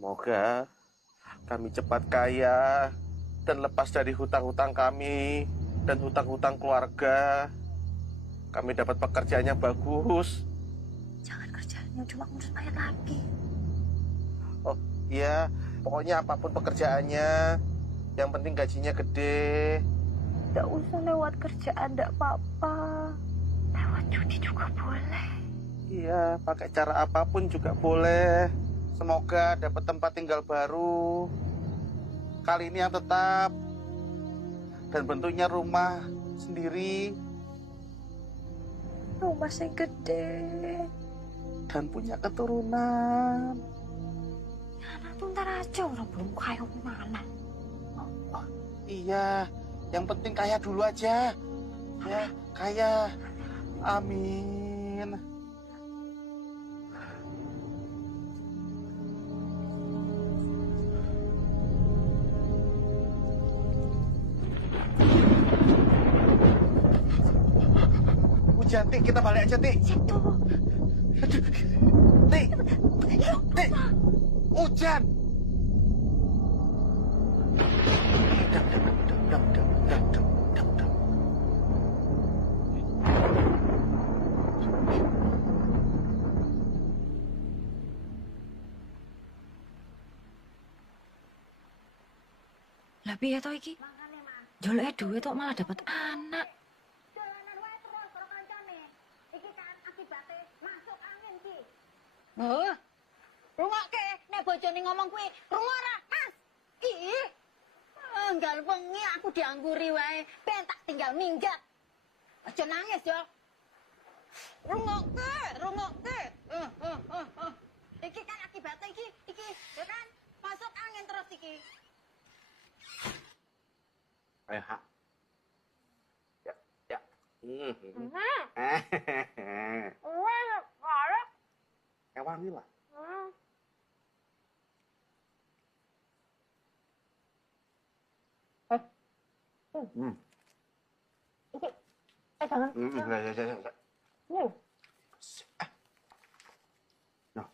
Semoga kami cepat kaya dan lepas dari hutang-hutang kami dan hutang-hutang keluarga. Kami dapat pekerjaan yang bagus. Jangan kerjaannya cuma ngurus mayat lagi. Oh iya, pokoknya apapun pekerjaannya, yang penting gajinya gede. Tidak usah lewat kerjaan, tidak apa-apa. Lewat judi juga boleh. Iya, pakai cara apapun juga boleh. Semoga dapat tempat tinggal baru. Kali ini yang tetap. Dan bentuknya rumah sendiri. Rumah yang gede. Dan punya keturunan. Ya anak tuh ntar aja, orang belum kaya mana. Oh, iya, yang penting kaya dulu aja. Ya, kaya. Amin. Hujan, Tik, kita balik aja, Tik. Situ. Tik, Tik, hujan. Lah piye to iki? Joleke duwe tok malah dapat anak. Dolanan wae terus karo kancane. Iki kan akibate masuk angin ki. Oh. Rungokke nek bojone ngomong kuwi, rungo ora, Mas? Ih. Enggal wengi aku diangguri wae, ben tak tinggal minggat. Aja nangis yo. Rungokke, rungokke. Iki kan akibate iki, ya kan? Masuk angin terus iki. Ayo, Hak. Ya, ya. Kayak wangi lah. Iki pegangan. Ya. Nih. Nah.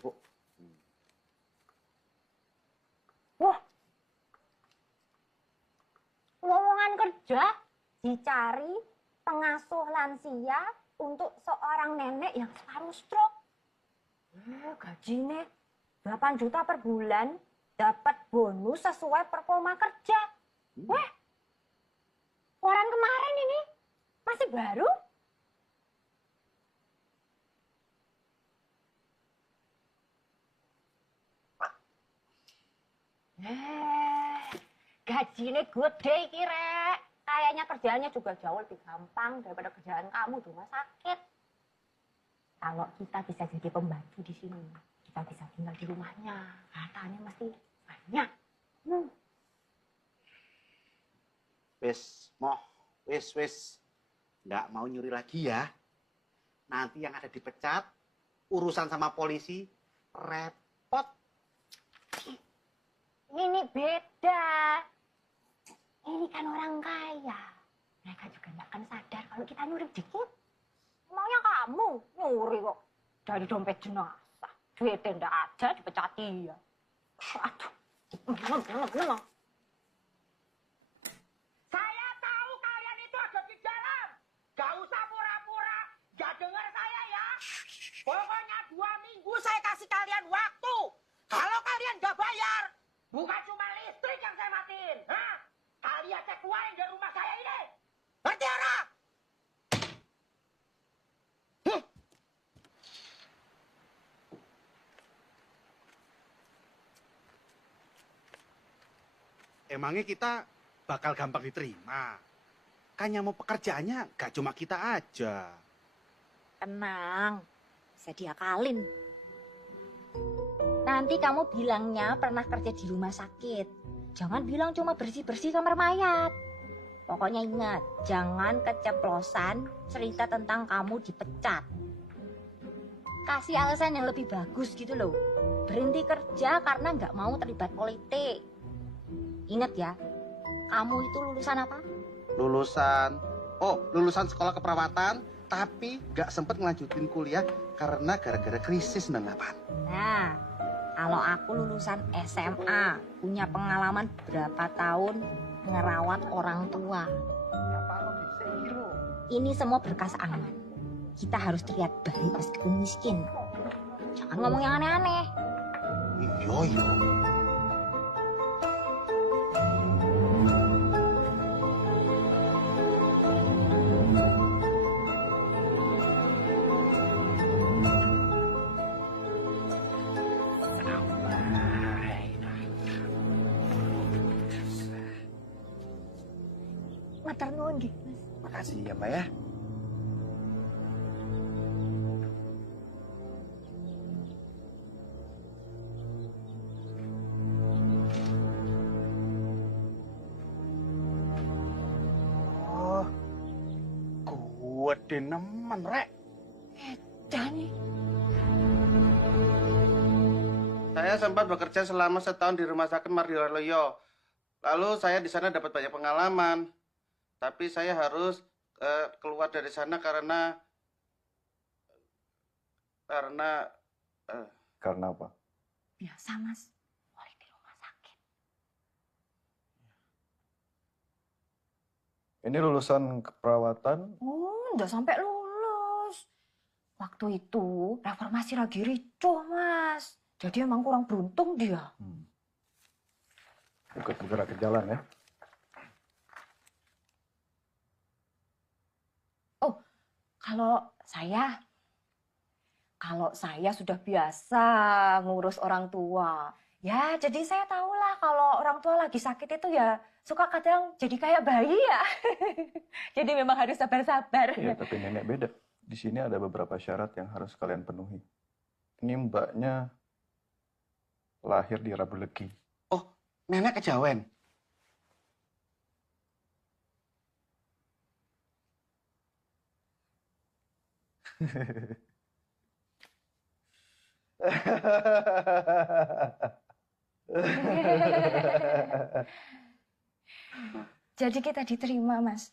Oh. Wah. Lowongan kerja dicari pengasuh lansia untuk seorang nenek yang separuh stroke. Gajinya 8 juta per bulan, dapat bonus sesuai performa kerja. Wah, orang kemarin ini masih baru. Gajinya gede iki, Rek. Kayaknya kerjaannya juga jauh lebih gampang daripada kerjaan kamu di rumah sakit. Kalau kita bisa jadi pembantu di sini, kita bisa tinggal di rumahnya. Hartanya mesti banyak. Wis. Nggak mau nyuri lagi ya. Nanti yang ada dipecat, urusan sama polisi, repot. Ini beda. Ini kan orang kaya. Mereka juga nggak akan sadar kalau kita nyuri dikit. Emangnya kamu nyuri kok dari dompet jenazah. Duitnya ndak ada, dipecati ya. Aduh. Saya tahu kalian itu ada di dalam. Gak usah pura-pura. Gak dengar saya ya. Pokoknya 2 minggu saya kasih kalian waktu. Kalau kalian gak bayar, bukan cuma listrik yang saya matiin. Hah? Kalian saya keluarin dari rumah saya ini. Ngerti ora? Emangnya kita bakal gampang diterima? Kan yang mau pekerjaannya gak cuma kita aja. Tenang, bisa diakalin. Nanti kamu bilangnya pernah kerja di rumah sakit. Jangan bilang cuma bersih-bersih kamar mayat. Pokoknya ingat, jangan keceplosan cerita tentang kamu dipecat. Kasih alasan yang lebih bagus gitu loh. Berhenti kerja karena nggak mau terlibat politik. Ingat ya, kamu itu lulusan apa? Lulusan sekolah keperawatan, tapi gak sempet ngelanjutin kuliah karena gara-gara krisis 98. Nah, Kalau aku lulusan SMA, punya pengalaman berapa tahun ngerawat orang tua. Ini semua berkas aman. Kita harus terlihat baik meskipun miskin. Jangan ngomong yang aneh-aneh. Iya. Matur nuwun nggih, Mas. Makasih ya, Mbak ya. Oh, gede nemen, Rek. Dani, Saya sempat bekerja selama setahun di Rumah Sakit Mardiwarloyo. Lalu saya di sana dapat banyak pengalaman. Tapi saya harus keluar dari sana karena Karena apa? biasa Mas. Mulai di rumah sakit. Ini lulusan keperawatan. Oh, nggak sampai lulus. Waktu itu reformasi lagi ricuh, Mas. Jadi emang kurang beruntung dia. Ikut bergerak ke jalan ya. Kalau saya sudah biasa ngurus orang tua. Ya, jadi saya tahulah kalau orang tua lagi sakit itu ya suka kadang jadi kayak bayi ya. Jadi memang harus sabar-sabar. Iya, tapi nenek beda. Di sini ada beberapa syarat yang harus kalian penuhi. Ini mbaknya lahir di Rabu Legi. nenek kejawen. Jadi kita diterima, Mas.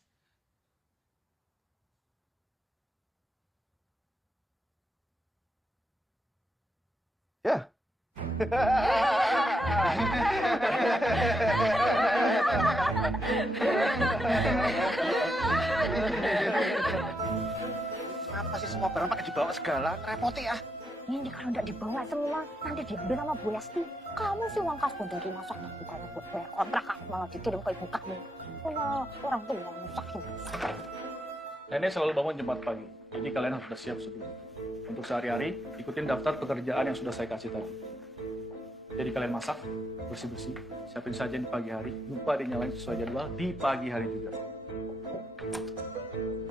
Ya. Kenapa sih semua barang pakai dibawa segala? Repot ya. Ini kalau nggak dibawa semua, nanti diambil sama Bu Yasti. Kamu sih uang kasbon dari masak, bukannya buat bayar kontrak, malah dikirim ke ibu kamu. Orang tuh mau nyusahin. Nenek selalu bangun Jumat pagi, jadi kalian harus sudah siap sebelum. Untuk sehari-hari, ikutin daftar pekerjaan yang sudah saya kasih tadi. Jadi kalian masak, bersih-bersih, siapin sajian di pagi hari, lupa dinyalain sesuai jadwal di pagi hari juga.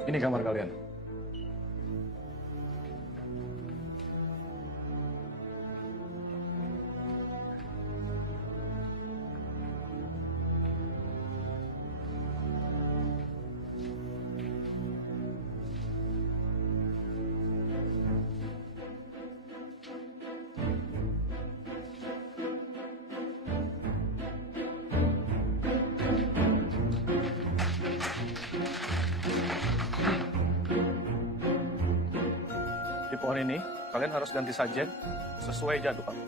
Ini kamar kalian. Di pohon ini, kalian harus ganti sajian sesuai jadwal.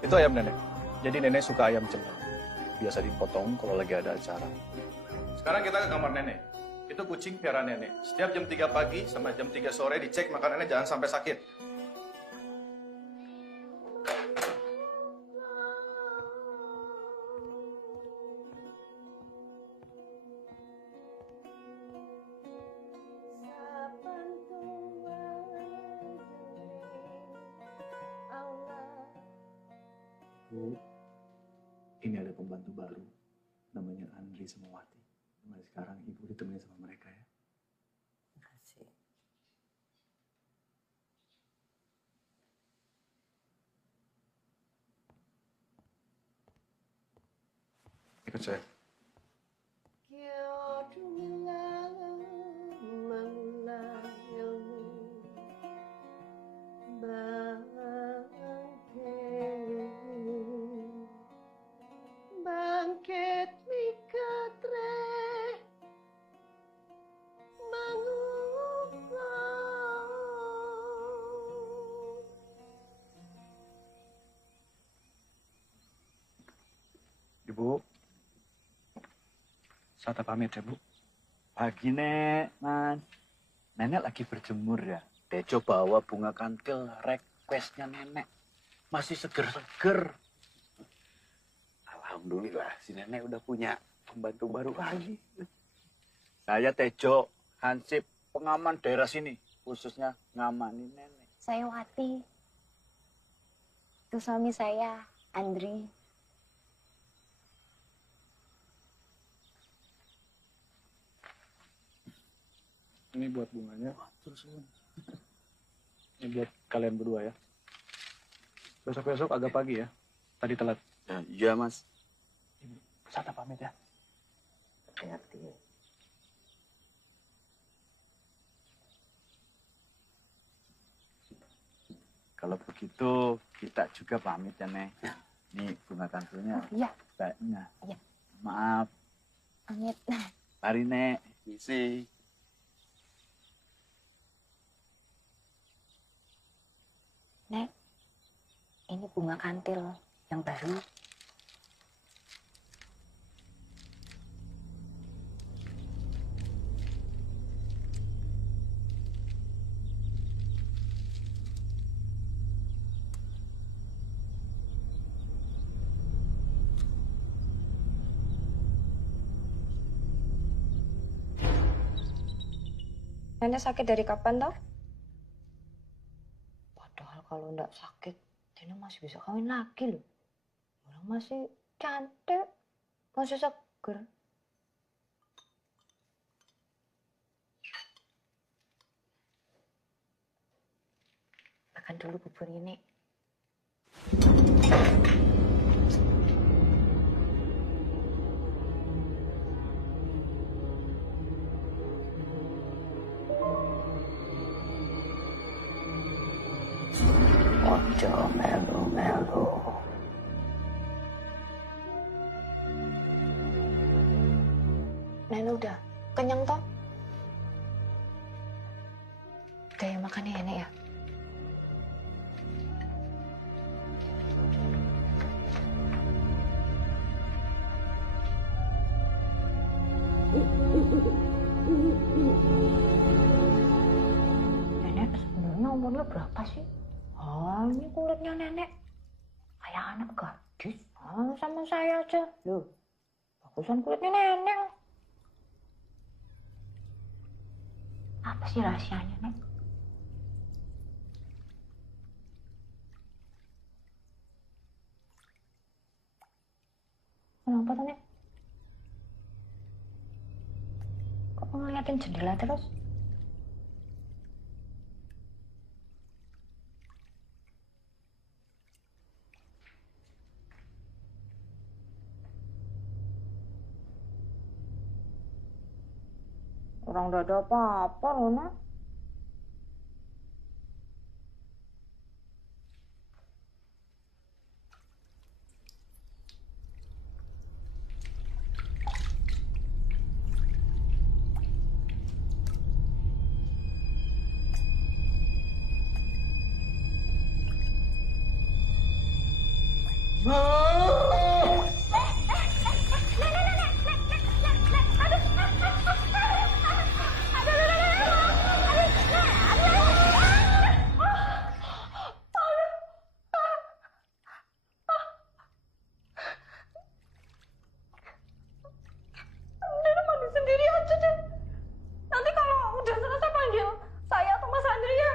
Itu ayam nenek. Jadi nenek suka ayam cemil. Biasa dipotong kalau lagi ada acara. Sekarang kita ke kamar nenek. Itu kucing piara nenek. Setiap jam 3 pagi sama jam 3 sore dicek makanannya jangan sampai sakit. Bu, ini ada pembantu baru, namanya Andri sama Wati. Mulai sekarang ibu ditemenin sama mereka ya. Makasih. Ikut saya. Bangkit mikatre Ibu, Sata pamit ya, Bu. Pagi, Nek, Mas. Nenek lagi berjemur ya. Tejo bawa bunga kantil requestnya nenek. Masih seger-seger. Alhamdulillah, si nenek udah punya pembantu baru lagi. Saya Tejo, Hansip, pengaman daerah sini. Khususnya ngamanin nenek. Saya Wati. Itu suami saya, Andri. Ini buat bunganya. Ini buat kalian berdua ya. Besok-besok agak pagi ya. Tadi telat. Iya, Mas. Sata pamit ya. Hati-hati. Kalau begitu, kita juga pamit ya, Nek. Nih, bunga kantilnya. Iya. Baiknya. Iya. Maaf. Amit. Mari, Nek. Isi. Nek, ini bunga kantil yang baru. Nenek sakit dari kapan toh? Padahal kalau nggak sakit, Nenek masih bisa kawin lagi loh. Orang masih cantik, masih seger. Makan dulu bubur ini. Ojo melu-melu. Nenek udah kenyang toh? Udah ya makan ya Nenek ya. Nenek sebenarnya umurnya berapa sih? Oh, ini kulitnya Nenek kayak anak gadis. Oh, sama saya aja. Loh, bagusan kulitnya Nenek. Apa sih rahasianya, Nek? Kenapa tuh, Nek? Kok ngeliatin jendela terus? Orang udah ada apa-apa loh, Nak. Nenek mandi sendiri aja deh. Nanti kalau udah selesai panggil saya atau Mas Andri ya.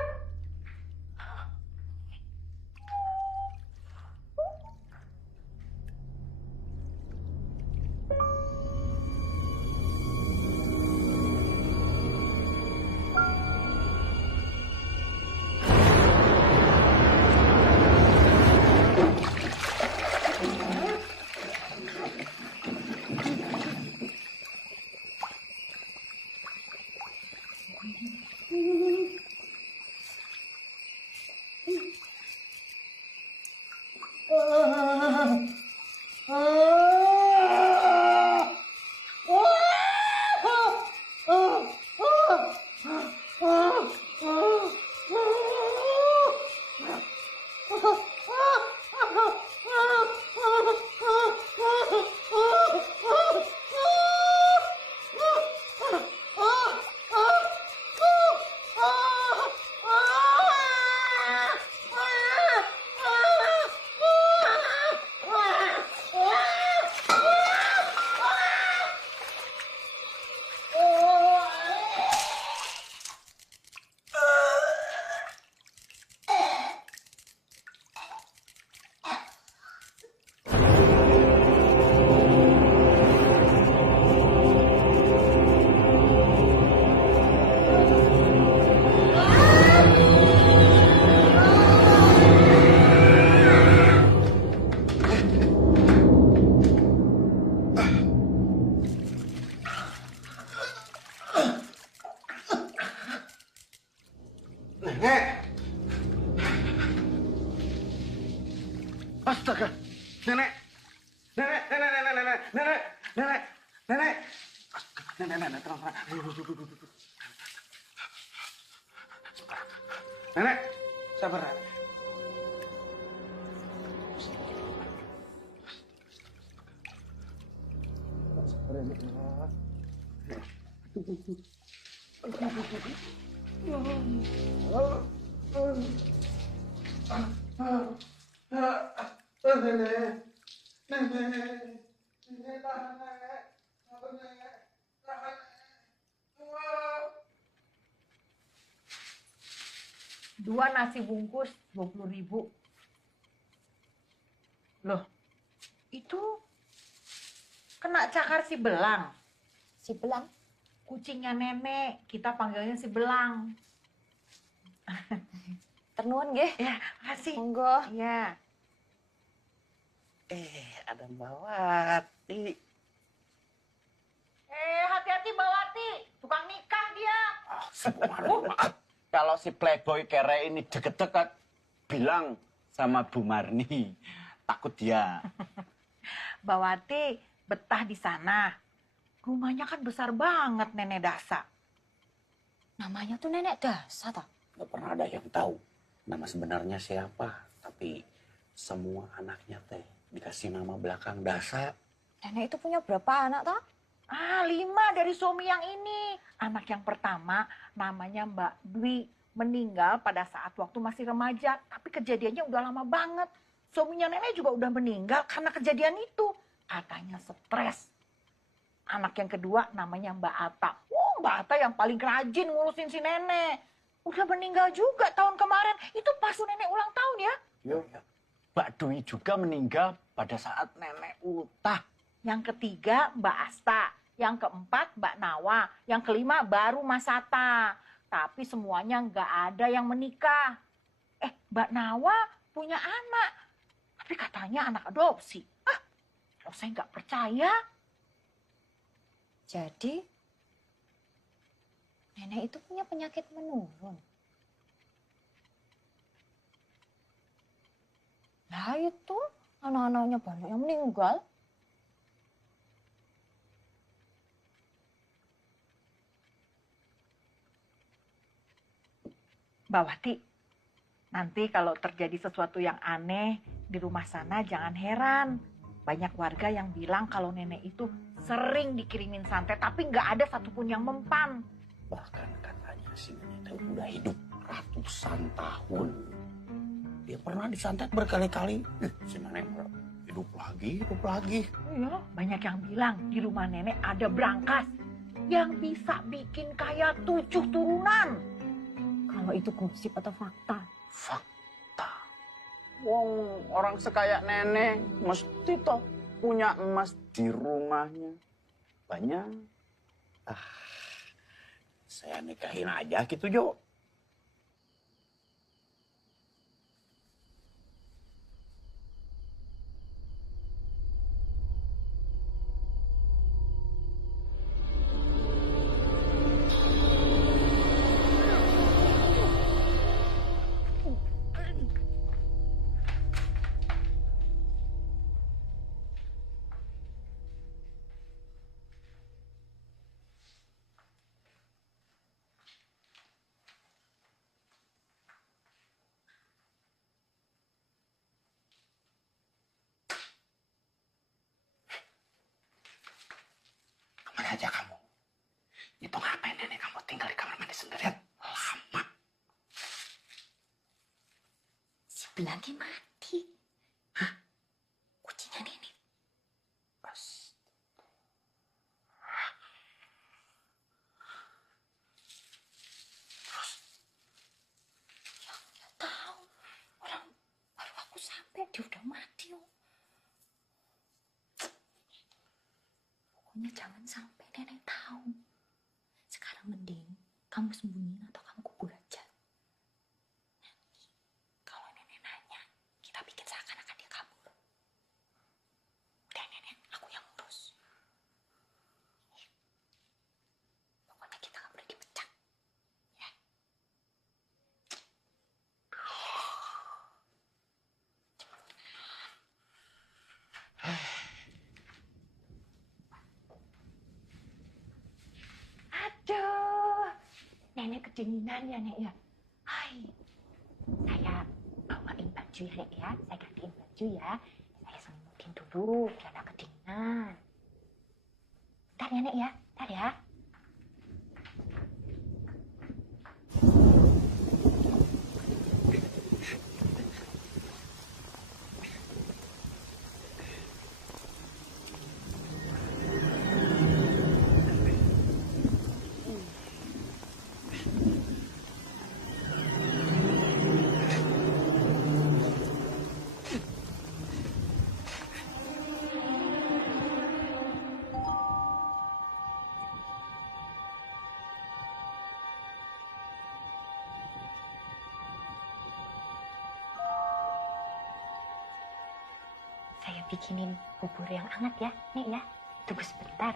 Astaga, nenek, nenek, nenek, nenek, nenek, nenek, nenek, nenek, nenek, nenek, tenang, tenang. Duduk. Nenek, sabar, nenek. Dua nasi bungkus 20.000. Loh, itu kena cakar si belang. Si Belang. Kucingnya nenek, kita panggilnya si belang. Ternuun nggih. Ya, makasih. Monggo. Iya. Ada Mbak Wati. Hati-hati Mbak Wati, tukang nikah dia. Maaf. Kalau si playboy kere ini deket-deket, bilang sama Bu Marni. Takut dia. Mbak Wati betah di sana. Rumahnya kan besar banget Nenek Dasa. Namanya tuh Nenek Dasa toh. Gak pernah ada yang tahu nama sebenarnya siapa. Tapi semua anaknya teh dikasih nama belakang Dasa. Nenek itu punya berapa anak toh? 5 dari suami yang ini. Anak yang pertama namanya Mbak Dwi. Meninggal pada saat waktu masih remaja. Tapi kejadiannya udah lama banget. Suaminya nenek juga udah meninggal karena kejadian itu. Katanya stres. Anak yang kedua namanya Mbak Ata. Mbak Ata yang paling rajin ngurusin si nenek. Udah meninggal juga tahun kemarin. Itu pas nenek ulang tahun ya. Yo, Mbak Dwi juga meninggal pada saat nenek ultah. Yang ketiga Mbak Asta. Yang keempat Mbak Nawa. Yang kelima baru Mas Sata. Tapi semuanya nggak ada yang menikah. Mbak Nawa punya anak. Tapi katanya anak adopsi. Kalau saya nggak percaya. Jadi nenek itu punya penyakit menurun. Nah itu anak-anaknya banyak yang meninggal. Mbak Wati, nanti kalau terjadi sesuatu yang aneh di rumah sana jangan heran. Banyak warga yang bilang kalau nenek itu sering dikirimin santet tapi nggak ada satupun yang mempan. Bahkan katanya si nenek udah hidup ratusan tahun. Dia pernah disantet berkali-kali. Si nenek hidup lagi. Iya, banyak yang bilang di rumah nenek ada brankas yang bisa bikin kaya 7 turunan. Kalau itu gosip atau fakta? Fakta. Wong orang sekaya nenek mesti toh punya emas di rumahnya. Banyak. Saya nikahin aja gitu, Jo. Kemana aja kamu? Itu ngapain nenek kamu tinggal di kamar mandi sendirian? Lama. Si Belangi mati. Hah? Kucingnya nenek. Pas. Terus? Ya nggak tahu. Orang baru aku sampai dia udah mati. Pokoknya jangan sampai nenek tahu. Sekarang mending kamu sembunyiin atau kamu kubur aja. Nanti kalau nenek nanya, kita bikin seakan-akan dia kabur. Udah nenek, aku yang ngurus. Pokoknya kita nggak boleh dipecat. Ya. kedinginan ya, Nek ya. Hai. Saya bawain baju ya, Nek ya. Saya gantiin baju ya. Saya selimutin dulu biar nggak kedinginan. Bentar ya, Nek ya. Bentar ya. Saya bikinin bubur yang hangat ya, Nek ya. Tunggu sebentar.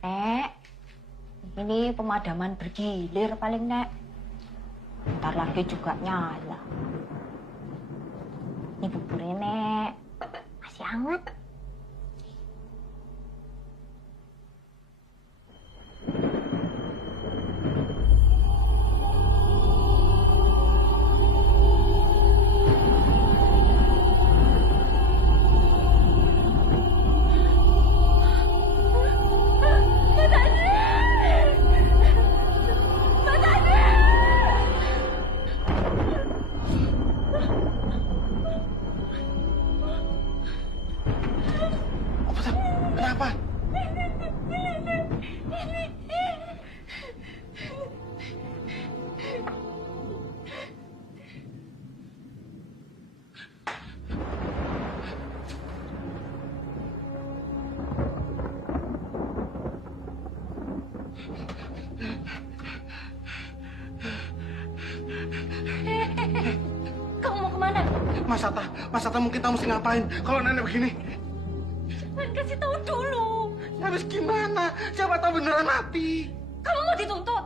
Nek, ini pemadaman bergilir paling, Nek. Ntar lagi juga nyala. Ini buburnya, Nek. Masih hangat. Kenapa? Kamu mau kemana? Mas Atta mungkin tahu mesti ngapain kalau nenek begini. Jangan kasih tahu dulu. Habis gimana? Siapa tahu beneran mati. Kamu mau dituntut?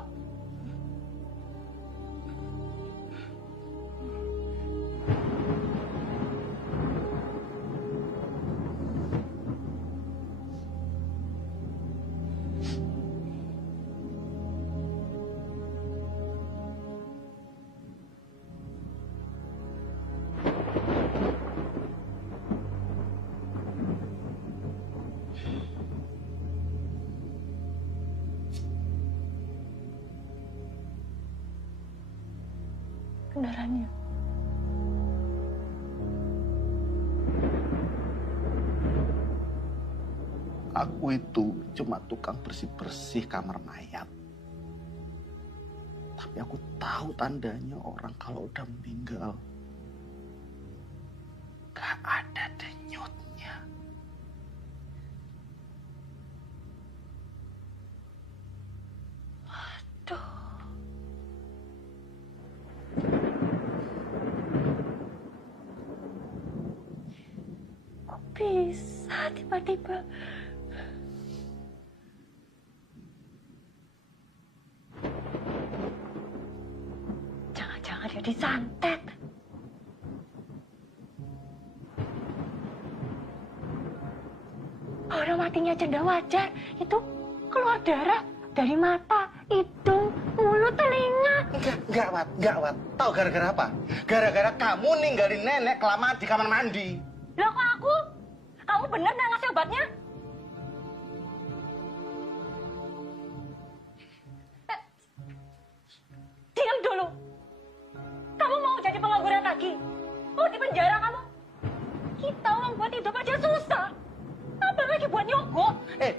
Aku itu cuma tukang bersih-bersih kamar mayat. Tapi aku tahu tandanya orang kalau udah meninggal. Gak ada denyutnya. Kok bisa tiba-tiba? Jangan-jangan dia disantet. Orang matinya aja nggak wajar. Itu keluar darah dari mata, hidung, mulut, telinga. Enggak, Wat. Tahu gara-gara apa? Gara-gara kamu ninggalin nenek kelamaan di kamar mandi. Loh kok aku? Kamu bener nggak ngasih obatnya? Eh, diam dulu. Kamu mau jadi pengangguran lagi? Mau di penjara kamu? Kita orang buat hidup aja susah. Apa lagi buat nyogok?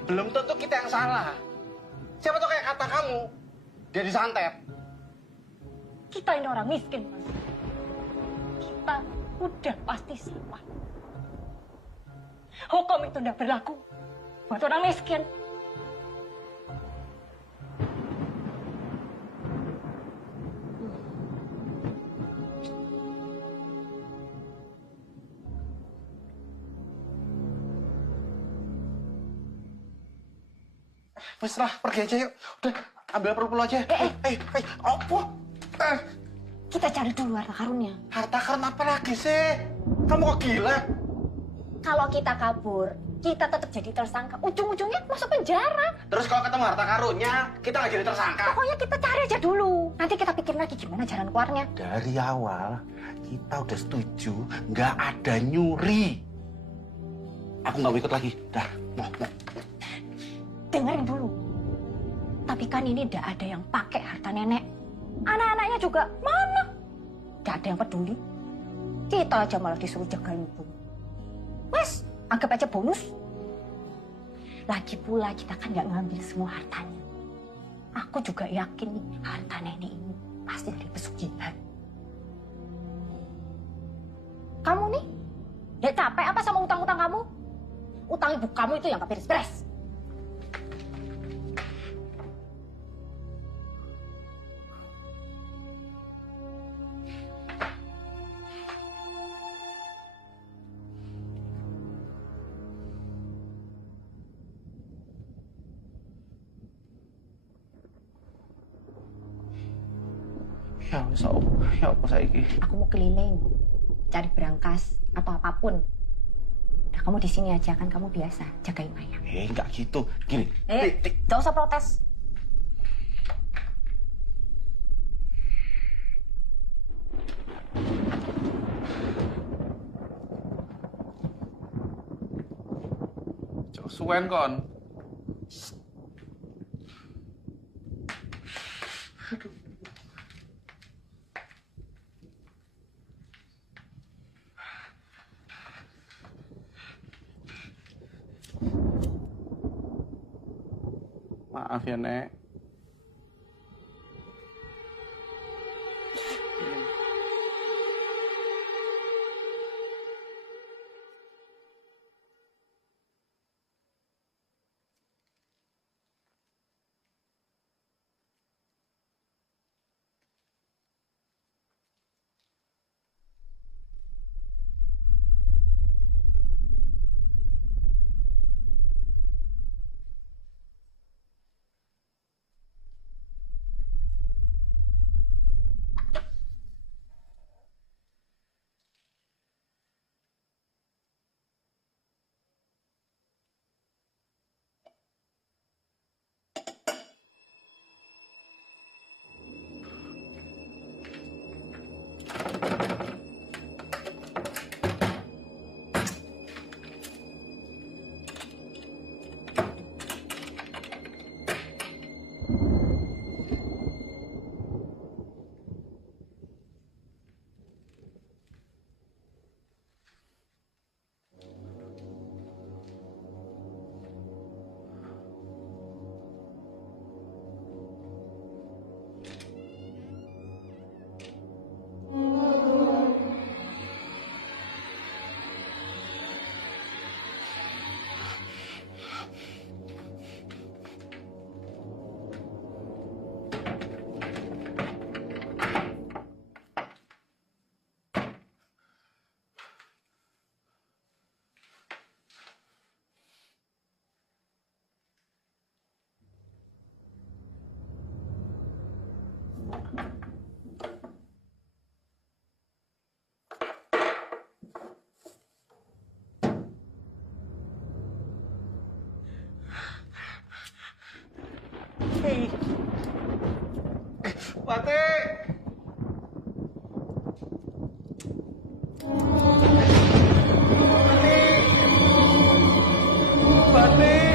Belum tentu kita yang salah. Siapa tuh kayak kata kamu, dia disantet. Kita ini orang miskin, Mas. Kita udah pasti salah. Hukum itu tidak berlaku buat orang miskin. Wes lah, pergi aja yuk. Udah, ambil perlu aja. Apa? Kita cari dulu harta karunnya. Harta karun apa lagi sih? Kamu kok gila? Kalau kita kabur, kita tetap jadi tersangka. Ujung-ujungnya masuk penjara. Terus kalau ketemu harta karunnya, kita nggak jadi tersangka. Pokoknya kita cari aja dulu. Nanti kita pikir lagi gimana jalan keluarnya. Dari awal, kita udah setuju nggak ada nyuri. Aku nggak mau ikut lagi. Dah, mau. Dengerin dulu. Tapi kan ini tidak ada yang pakai harta nenek. Anak-anaknya juga mana? Tidak ada yang peduli. Kita aja malah disuruh jaga ibu. Wes, anggap aja bonus. Lagi pula kita kan nggak ngambil semua hartanya. Aku juga yakin nih harta nenek ini pasti dari pesugihan. Kamu nih, udah capek apa sama utang-utang kamu? Utang ibu kamu itu yang gak beres-beres. Ya apa saiki? Aku mau keliling, cari berangkas atau apapun. Nah, kamu di sini aja kan kamu biasa jagain Maya. Enggak gitu. Gini. Gak usah protes. Suwen kon. Maaf ya, Nek. Batik! Batik!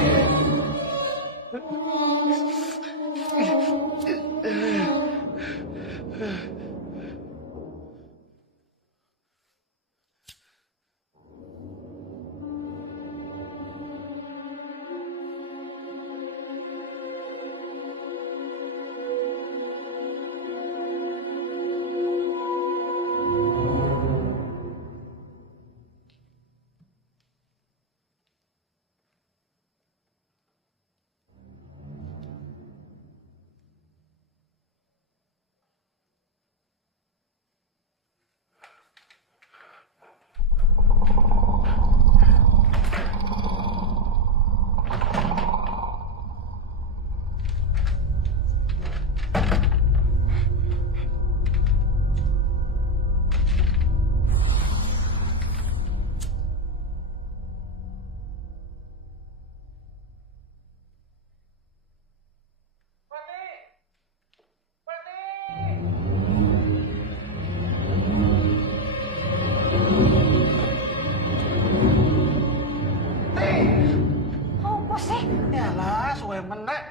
Apa sih? Yalah, suwe menek.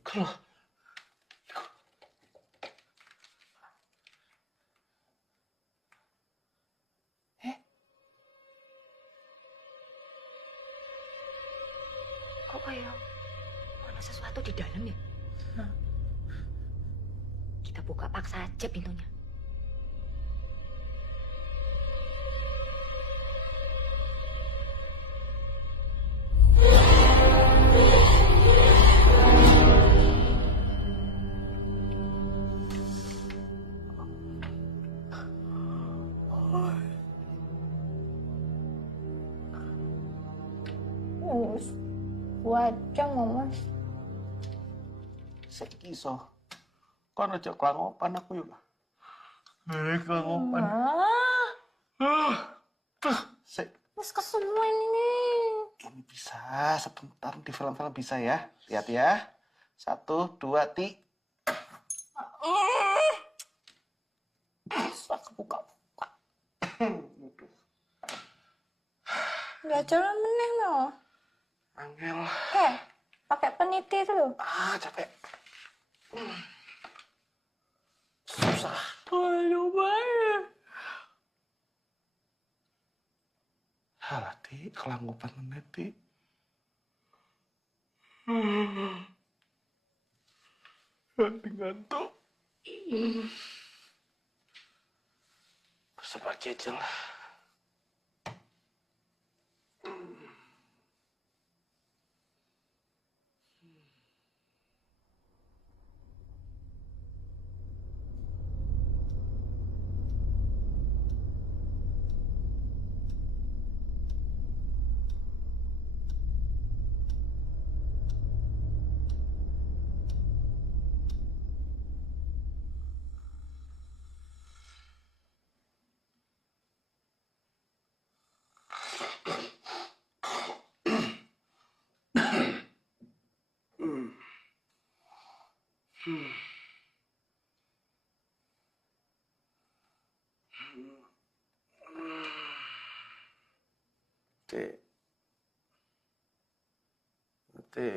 Keluh. Kok kayak ada sesuatu di dalam ya? Kita buka paksa aja pintunya. Mas, wajah Mas. Saiki iso. Kon aja kelangopan aku yuk. Kelangopan. Sik, Mas kesemuan ini. ini bisa sebentar di film-film bisa ya. Lihat ya. 1, 2, ti. Bisa kebuka-buka. Nggak jalan meneng loh. Angel. Pakai peniti itu loh. Capek. Susah. Aduh banget. Halah, Ti. Kelangopan menit, Ti. Ngantuk. Sebar jejel. Ti. Ti.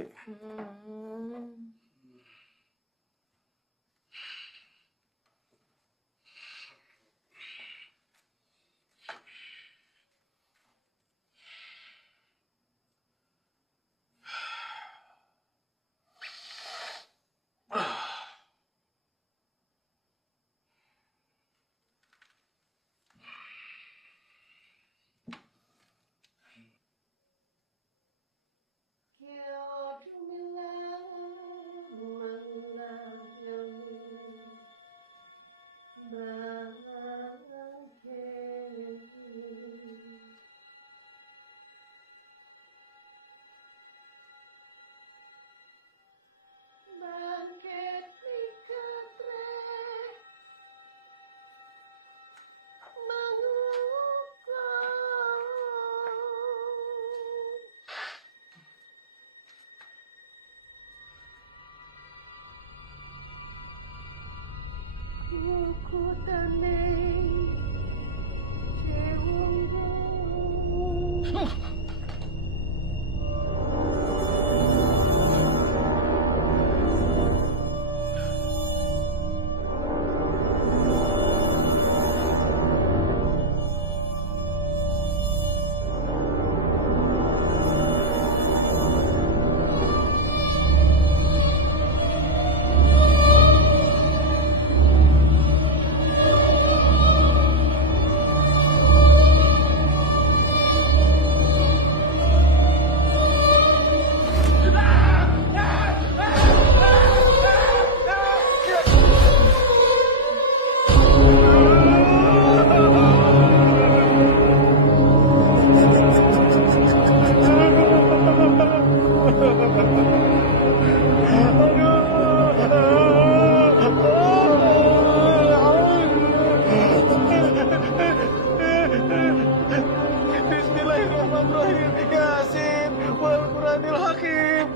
Bismillahirrahmanirrahim. Yasin wal Qur'anil Hakim.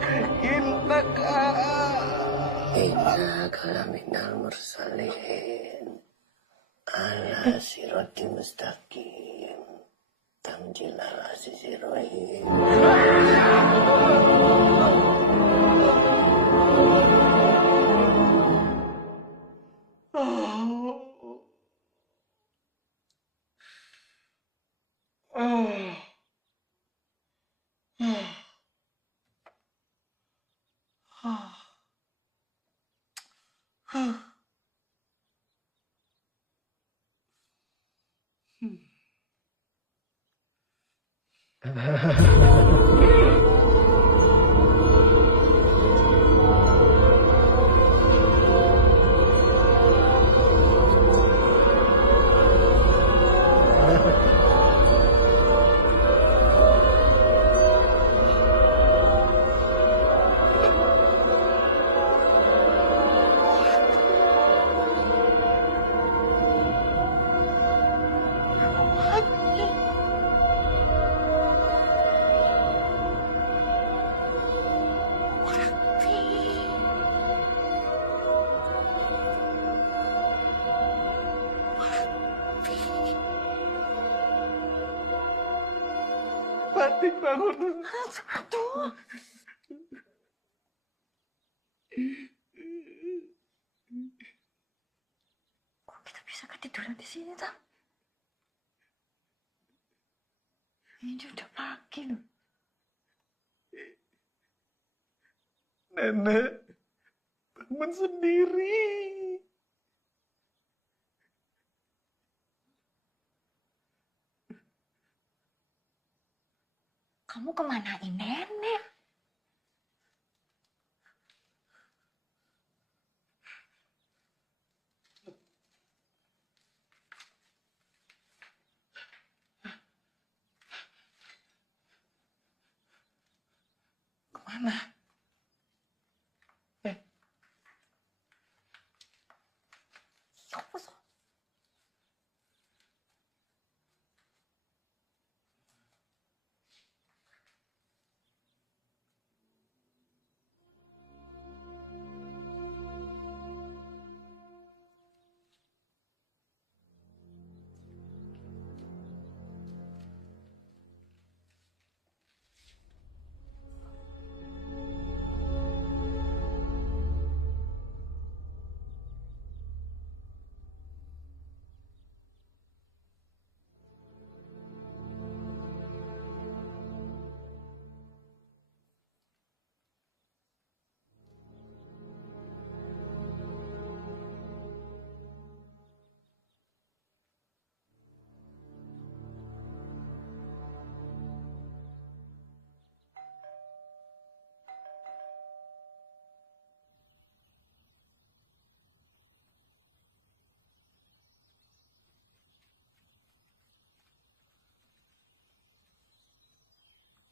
Innaka laminal mursalin ala siratim mustaqim tamjilal azizir rahim. Batik bangun. Kok kita bisa ketiduran di sini, Tam? Ini udah pagi loh. Nenek bangun sendiri. Kamu kemanain nenek? Kemana? Apa sih?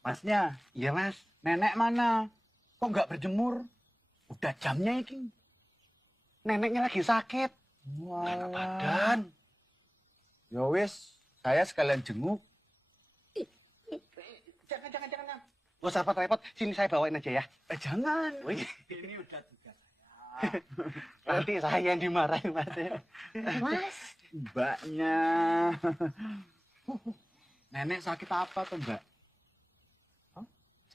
Masnya, Iya, Mas. nenek mana? Kok nggak berjemur? Udah jamnya ini. Neneknya lagi sakit. Enak badan. Ya wis, saya sekalian jenguk. Jangan. Gak usah repot-repot. Sini saya bawain aja ya. Jangan. Wih. Ini udah tugas saya. Nanti saya yang dimarahin, Mas. Mas, Mbaknya. Nenek sakit apa tuh, Mbak?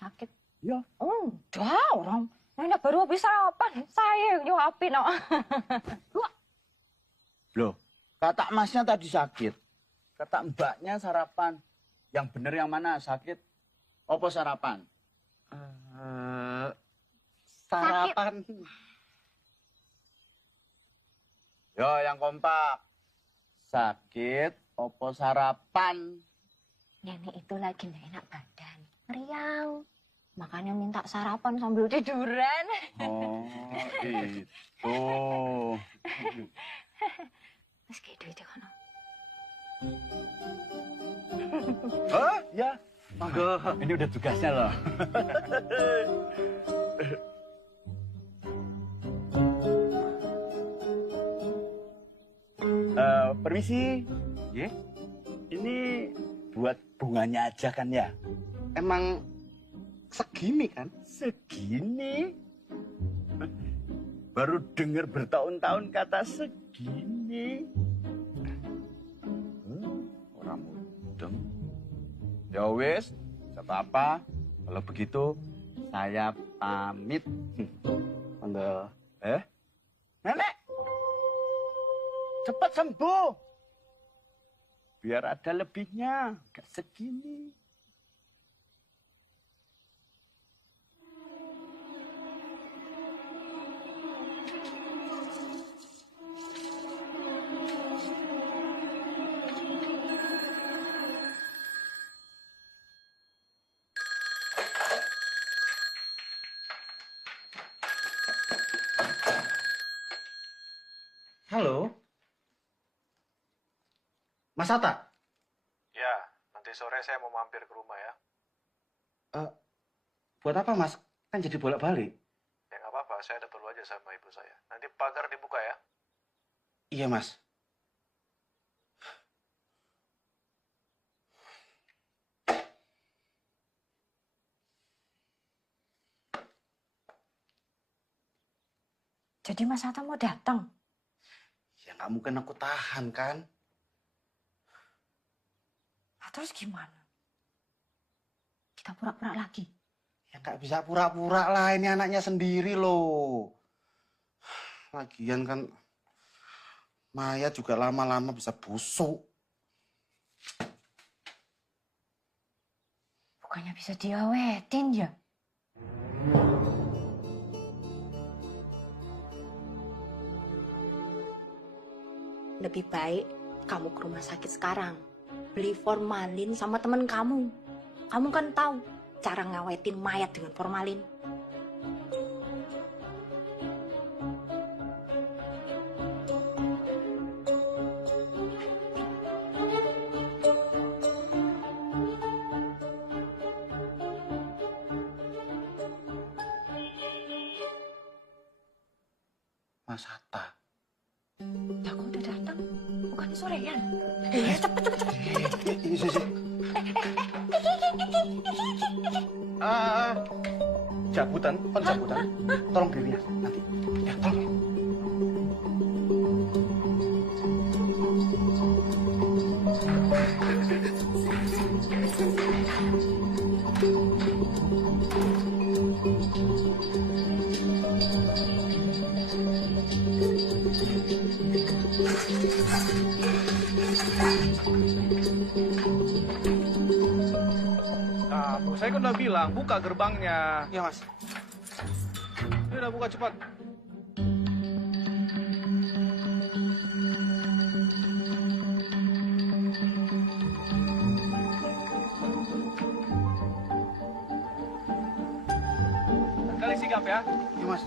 sakit. Ya. Oh, enggak, orang. Nenek baru habis sarapan. Saya yang nyuapin. Loh, kata Masnya tadi sakit. Kata Mbaknya sarapan. Yang bener yang mana? Sakit? Apa sarapan? Sarapan. Yo, yang kompak. Sakit, opo sarapan? Nenek itu lagi nggak enak badan. Meriang. Makanya minta sarapan sambil tiduran. Oh, itu. Mas kayak duitnya kan. Oh, ya. Monggo, ini udah tugasnya loh. Permisi. Ya? Ini buat bunganya aja kan ya? Emang segini kan? Segini? Baru dengar bertahun-tahun kata segini. Orang mudeng. Ya wis, apa-apa. Kalau begitu, saya pamit. Monggo. Nenek, cepat sembuh. Biar ada lebihnya, gak segini. Halo? Mas Atta? Ya, nanti sore saya mau mampir ke rumah ya. Buat apa, Mas? Kan jadi bolak-balik. Ya nggak apa-apa, saya ada perlu aja sama ibu saya. Nanti pagar dibuka ya. Iya, Mas. Jadi Mas Atta mau datang? Ya nggak mungkin aku tahan, kan? Nah, terus gimana? Kita pura-pura lagi. Ya nggak bisa pura-pura lah, ini anaknya sendiri loh. Lagian kan Maya juga lama-lama bisa busuk. Bukannya bisa diawetin ya? Lebih baik kamu ke rumah sakit sekarang. Beli formalin sama temen kamu. Kamu kan tahu cara ngawetin mayat dengan formalin. Mas Atta. Ya kok udah datang? Bukannya sorean? Cepet. Ini sih. Jabutan, kon jabutan. Tolong dilihat nanti. Ya, tolong. Nah, bro, saya kan udah bilang, buka gerbangnya. Ya, Mas. Ini udah buka cepat. Kali sigap ya. Ya, Mas.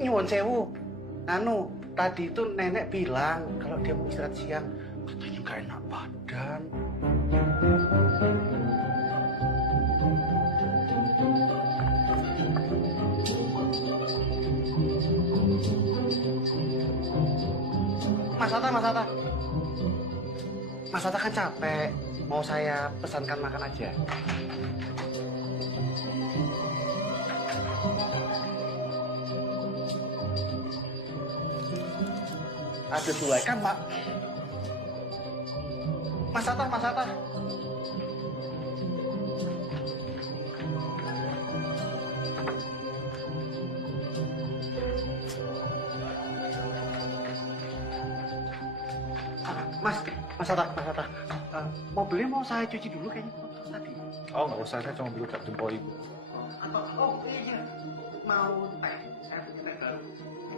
Nyuwun sewu. Anu, tadi itu nenek bilang kalau dia mau istirahat siang, katanya gak enak badan. Mas Atta, Mas Atta. Mas Atta kan capek. Mau saya pesankan makan aja. Ada dua kan, Pak? Mas Atta, Mas Atta. Mas Atta. Mobilnya mau saya cuci dulu kayaknya kotor tadi. Oh, nggak usah, saya cuma butuh cap jempol ibu. Oh iya. Mau teh? Saya punya teh baru.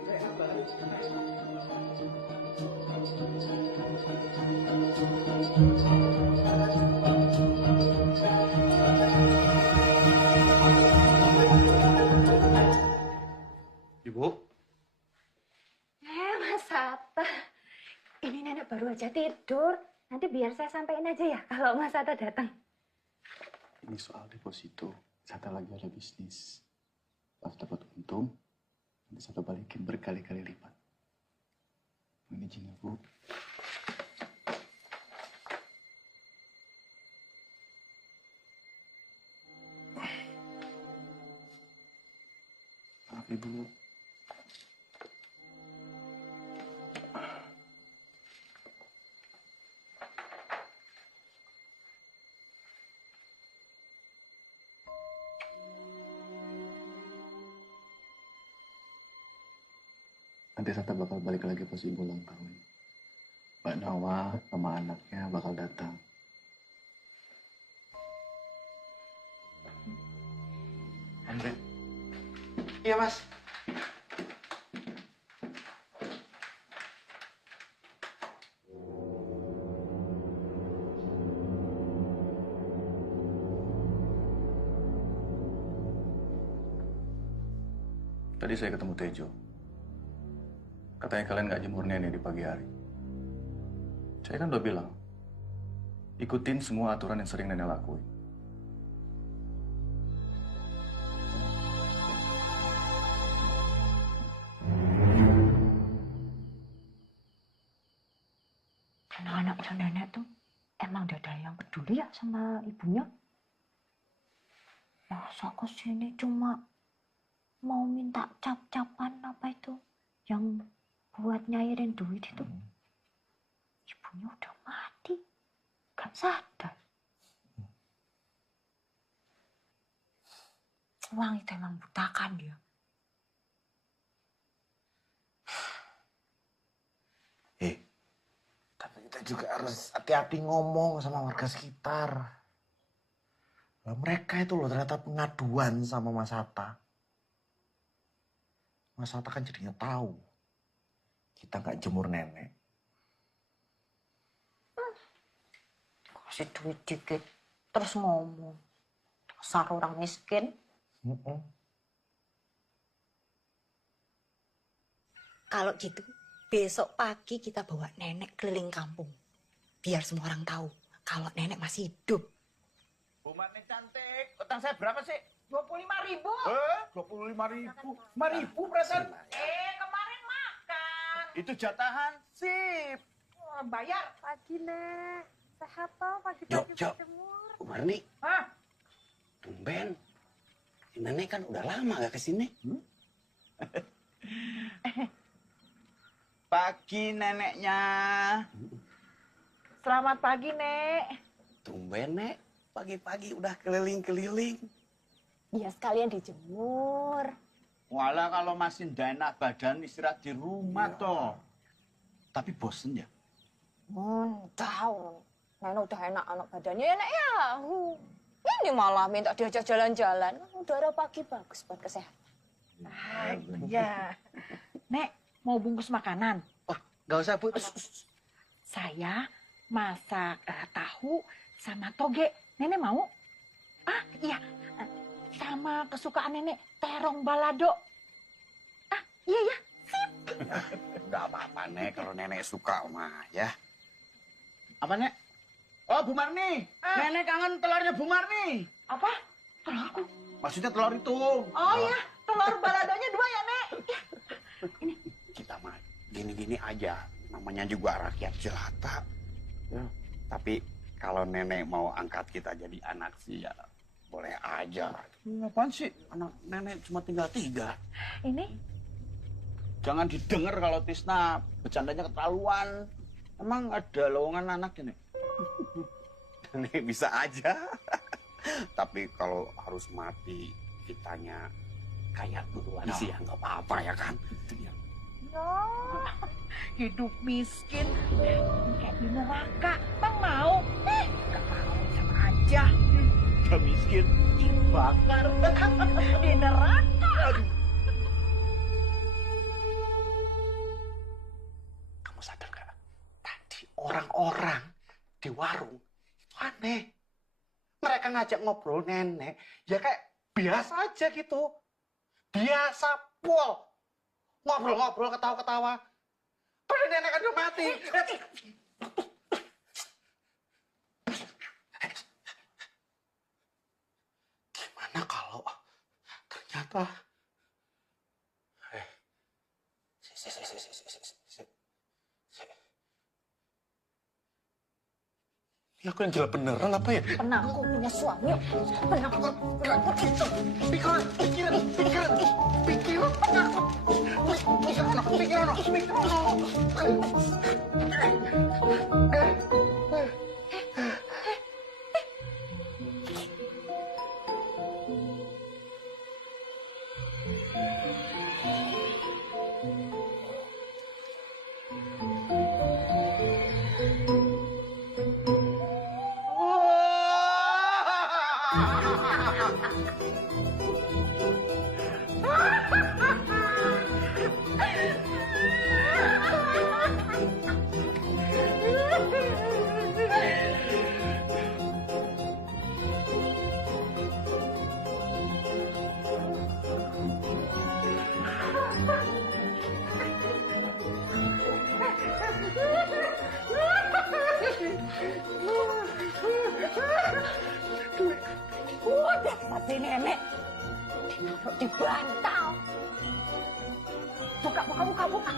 Teh baru. Ibu, Mas Atta. Ini nenek baru aja tidur. Nanti biar saya sampein aja ya kalau Mas Atta datang. ini soal deposito. Sata lagi ada bisnis. Pas dapat untung, nanti Sata balikin berkali-kali lipat. Ini izin ya, Bu. Maaf, Ibu. Nanti Sata bakal balik lagi pas ibu ulang tahun. Mbak Nawa sama anaknya bakal datang. Andre, Iya, Mas. tadi saya ketemu Tejo. Katanya kalian nggak jemur nenek di pagi hari. Saya kan udah bilang, ikutin semua aturan yang sering nenek lakuin. Anak-anaknya nenek tuh emang gak ada yang peduli ya sama ibunya. Masa kesini cuma mau minta cap-capan apa itu yang buat nyairin duit itu. Ibunya udah mati, gak sadar. Uang itu emang butakan dia. Tapi kita juga harus hati-hati ngomong sama warga sekitar. Lah, mereka itu loh ternyata pengaduan sama Mas Atta. Mas Atta kan jadinya tahu kita nggak jemur nenek. Kasih duit dikit, terus ngomong. Dasar orang miskin. Kalau gitu, besok pagi kita bawa nenek keliling kampung. Biar semua orang tahu kalau nenek masih hidup. Bu Marni cantik, utang saya berapa sih? 25.000. 25.000. 5.000 perasaan. Kemarin makan. Itu jatahan sip. Bayar. Pagi, Nek. Sehat toh Jok, pagi-pagi Jok. berjemur. Bu Marni, Hah? tumben. Nenek kan udah lama gak kesini. Pagi neneknya. Selamat pagi, Nek. Tumben, Nek. Pagi-pagi udah keliling-keliling. Ya sekalian dijemur. Walah kalau masih ndak enak badan istirahat di rumah toh. Tapi bosen ya. Tahu. Nenek udah enak anak badannya ya, Nek ya. Ini malah minta diajak jalan-jalan. Udara pagi bagus buat kesehatan. Iya. Nek, mau bungkus makanan? Gak usah, Bu. Saya masak tahu sama toge. Nenek mau? Ah, iya. Sama kesukaan nenek, terong balado. Ah, iya. Udah apa-apa, Nek, kalau nenek suka mah ya. Apa, Nek? Oh, Bu Marni. Nenek kangen telurnya Bu Marni. Apa? Telurku? Maksudnya telur itu. Oh iya, telur baladonya 2 ya, Nek? Kita mah gini-gini aja. Namanya juga rakyat jelata. Ya. Tapi kalau nenek mau angkat kita jadi anak sih ya boleh aja. Apaan sih? Anak nenek cuma tinggal 3. Ini? Jangan didengar kalau Tisna bercandanya keterlaluan. Emang ada lowongan anak ini? Nenek bisa aja. Tapi kalau harus mati kitanya kayak duluan sih ya nggak apa-apa ya kan. Ya, hidup miskin kayak di neraka. Bang mau? Gak mau, sama aja. Udah miskin, dibakar. Di neraka. Kamu sadar gak? Tadi orang-orang di warung itu aneh. Mereka ngajak ngobrol nenek, ya kayak biasa aja gitu. Biasa pol. Ngobrol-ngobrol, ketawa-ketawa. Padahal nenek kan udah mati. Gimana kalau ternyata... Ini aku yang gila beneran apa ya? Penakut punya suami. Penakut itu. Pikiran. Udah mati nenek. Ditaruh di bantal. Buka.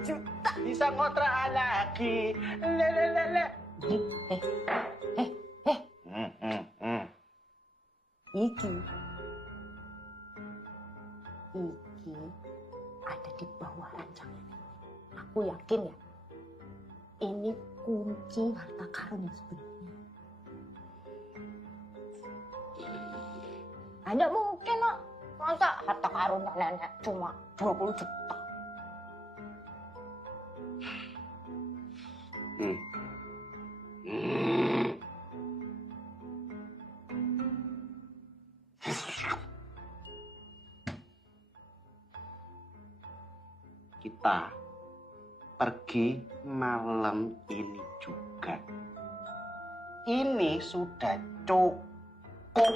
Juta bisa ngontrak lagi. Lelelele. Iki ada di bawah ranjang. Aku yakin ya, ini kunci harta karun yang sebenarnya. Ada mungkin loh, masa harta karunnya nenek cuma 20 juta. Kita pergi malam ini juga. Ini sudah cukup.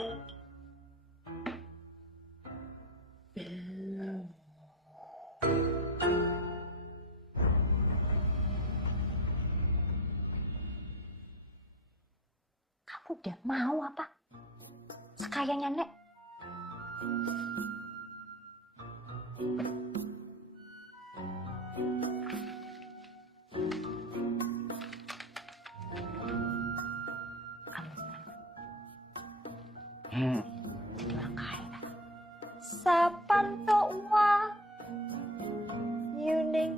Kamu udah mau apa? Sekayanya Nek. Sapantowa Yuning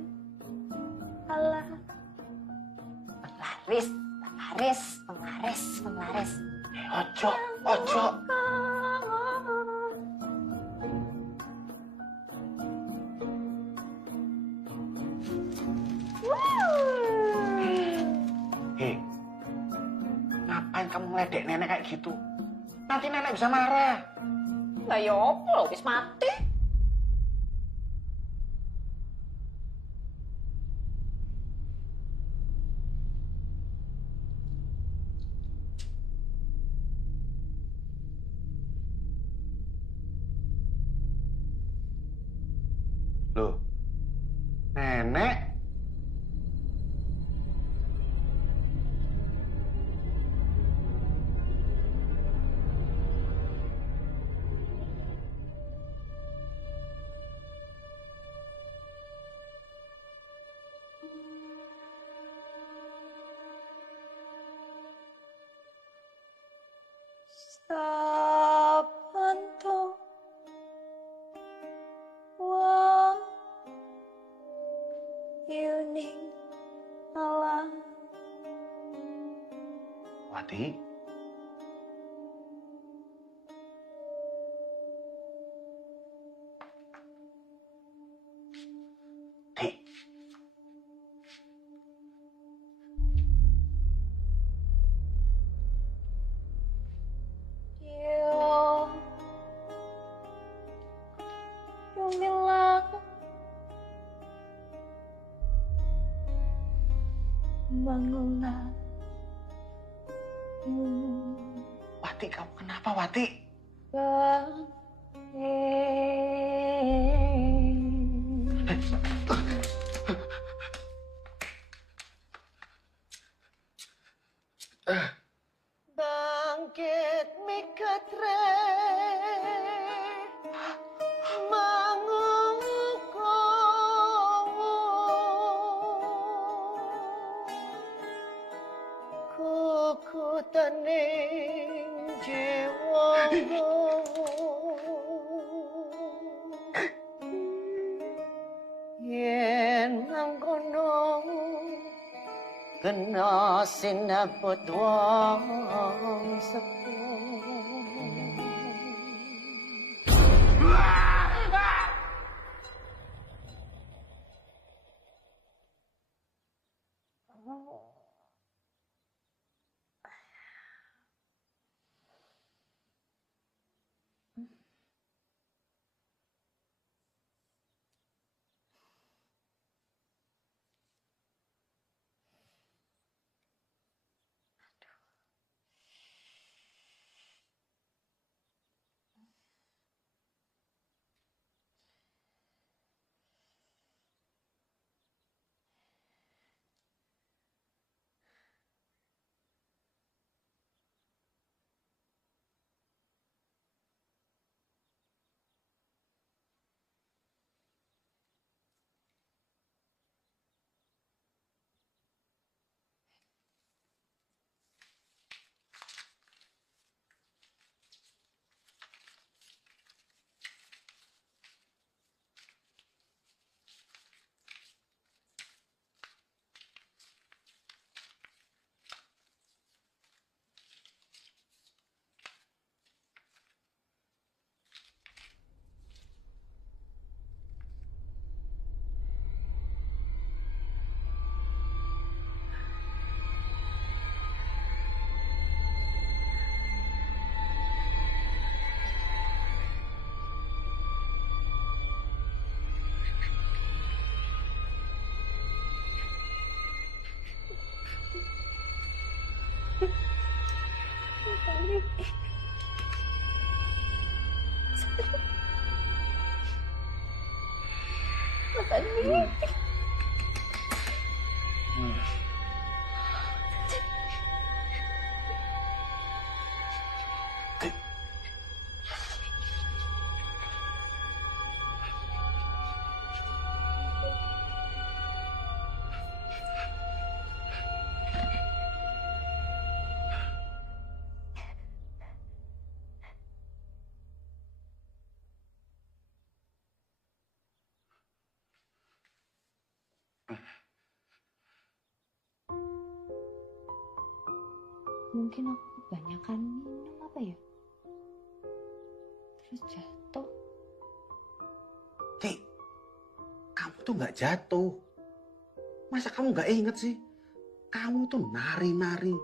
Allah penglaris. Ojo. ngeledek nenek kayak gitu. Nanti nenek bisa marah. Lah ya apa lho, wis mati. Loh, nenek? Sabanto wong yuning alam Wati? Ti, yo yumilang bangunan Wati, kamu kenapa, Wati? Bangkit mikatre manguko kukutaning jiwamu yen mangkono kena sinaput wong sepuh. Mungkin aku kebanyakan minum apa ya? Terus jatuh. Ti, kamu tuh nggak jatuh. Masa kamu nggak inget sih? Kamu tuh nari-nari,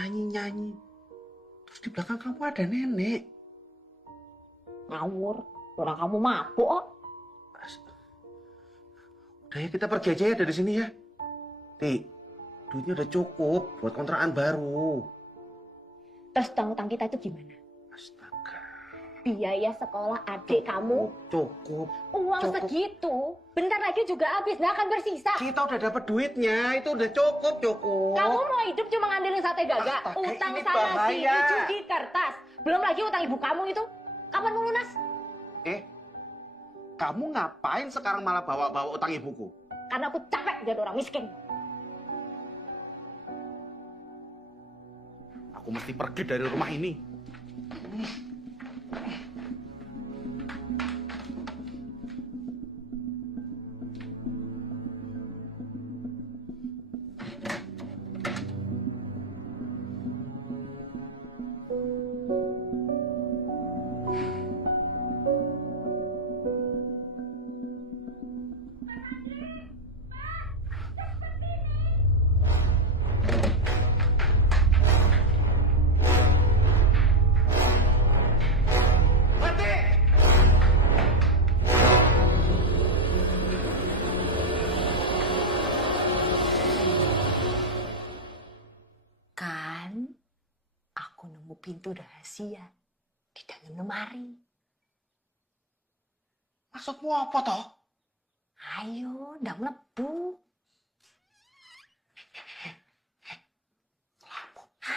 nyanyi-nyanyi. Terus di belakang kamu ada nenek. Ngawur, orang kamu mabuk kok. Udah ya, kita pergi aja ya dari sini ya. Ti, duitnya udah cukup buat kontrakan baru. Terus utang-utang kita itu gimana? Astaga. Biaya sekolah adik kamu, Cukup. uang Cukup. segitu, bentar lagi juga habis, nggak akan bersisa. Kita udah dapat duitnya, itu udah cukup. Kamu mau hidup cuma ngandelin sate gagak, Astaga, utang ini sana bahaya. sini, judi kertas. Belum lagi utang ibu kamu itu, kapan mau lunas? Kamu ngapain sekarang malah bawa-bawa utang ibuku? Karena aku capek jadi orang miskin. Aku mesti pergi dari rumah ini. Kan, aku nemu pintu rahasia di dalam lemari. Maksudmu apa toh? Ayo, ndang mlebu.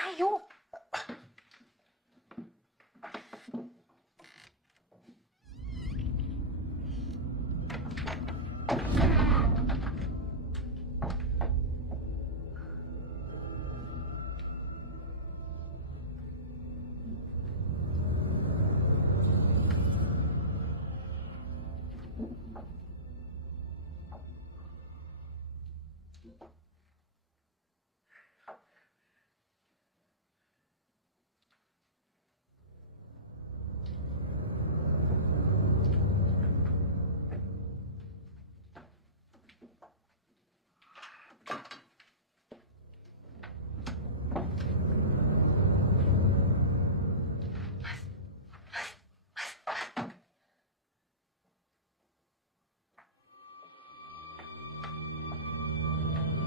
Ayo.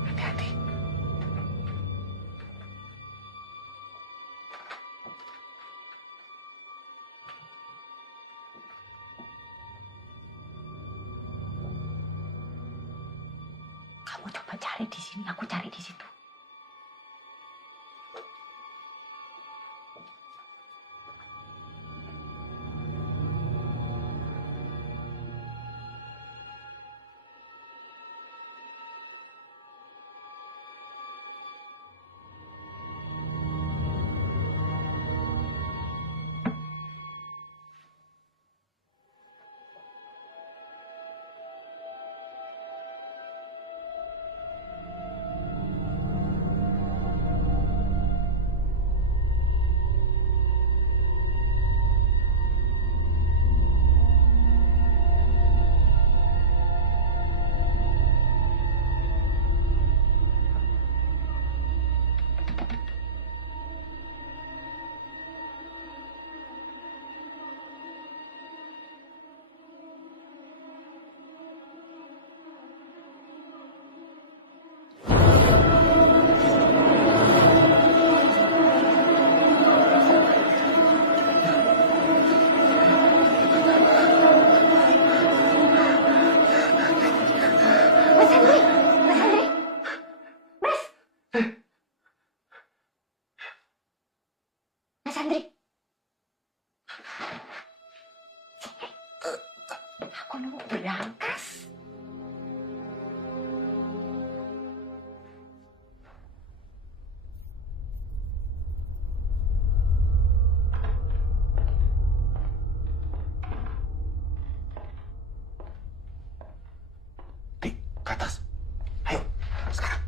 Hati-hati. Kamu coba cari di sini, aku cari di situ. Mas Andri. Aku nunggu berangkas. Di, ke atas. Ayo, sekarang.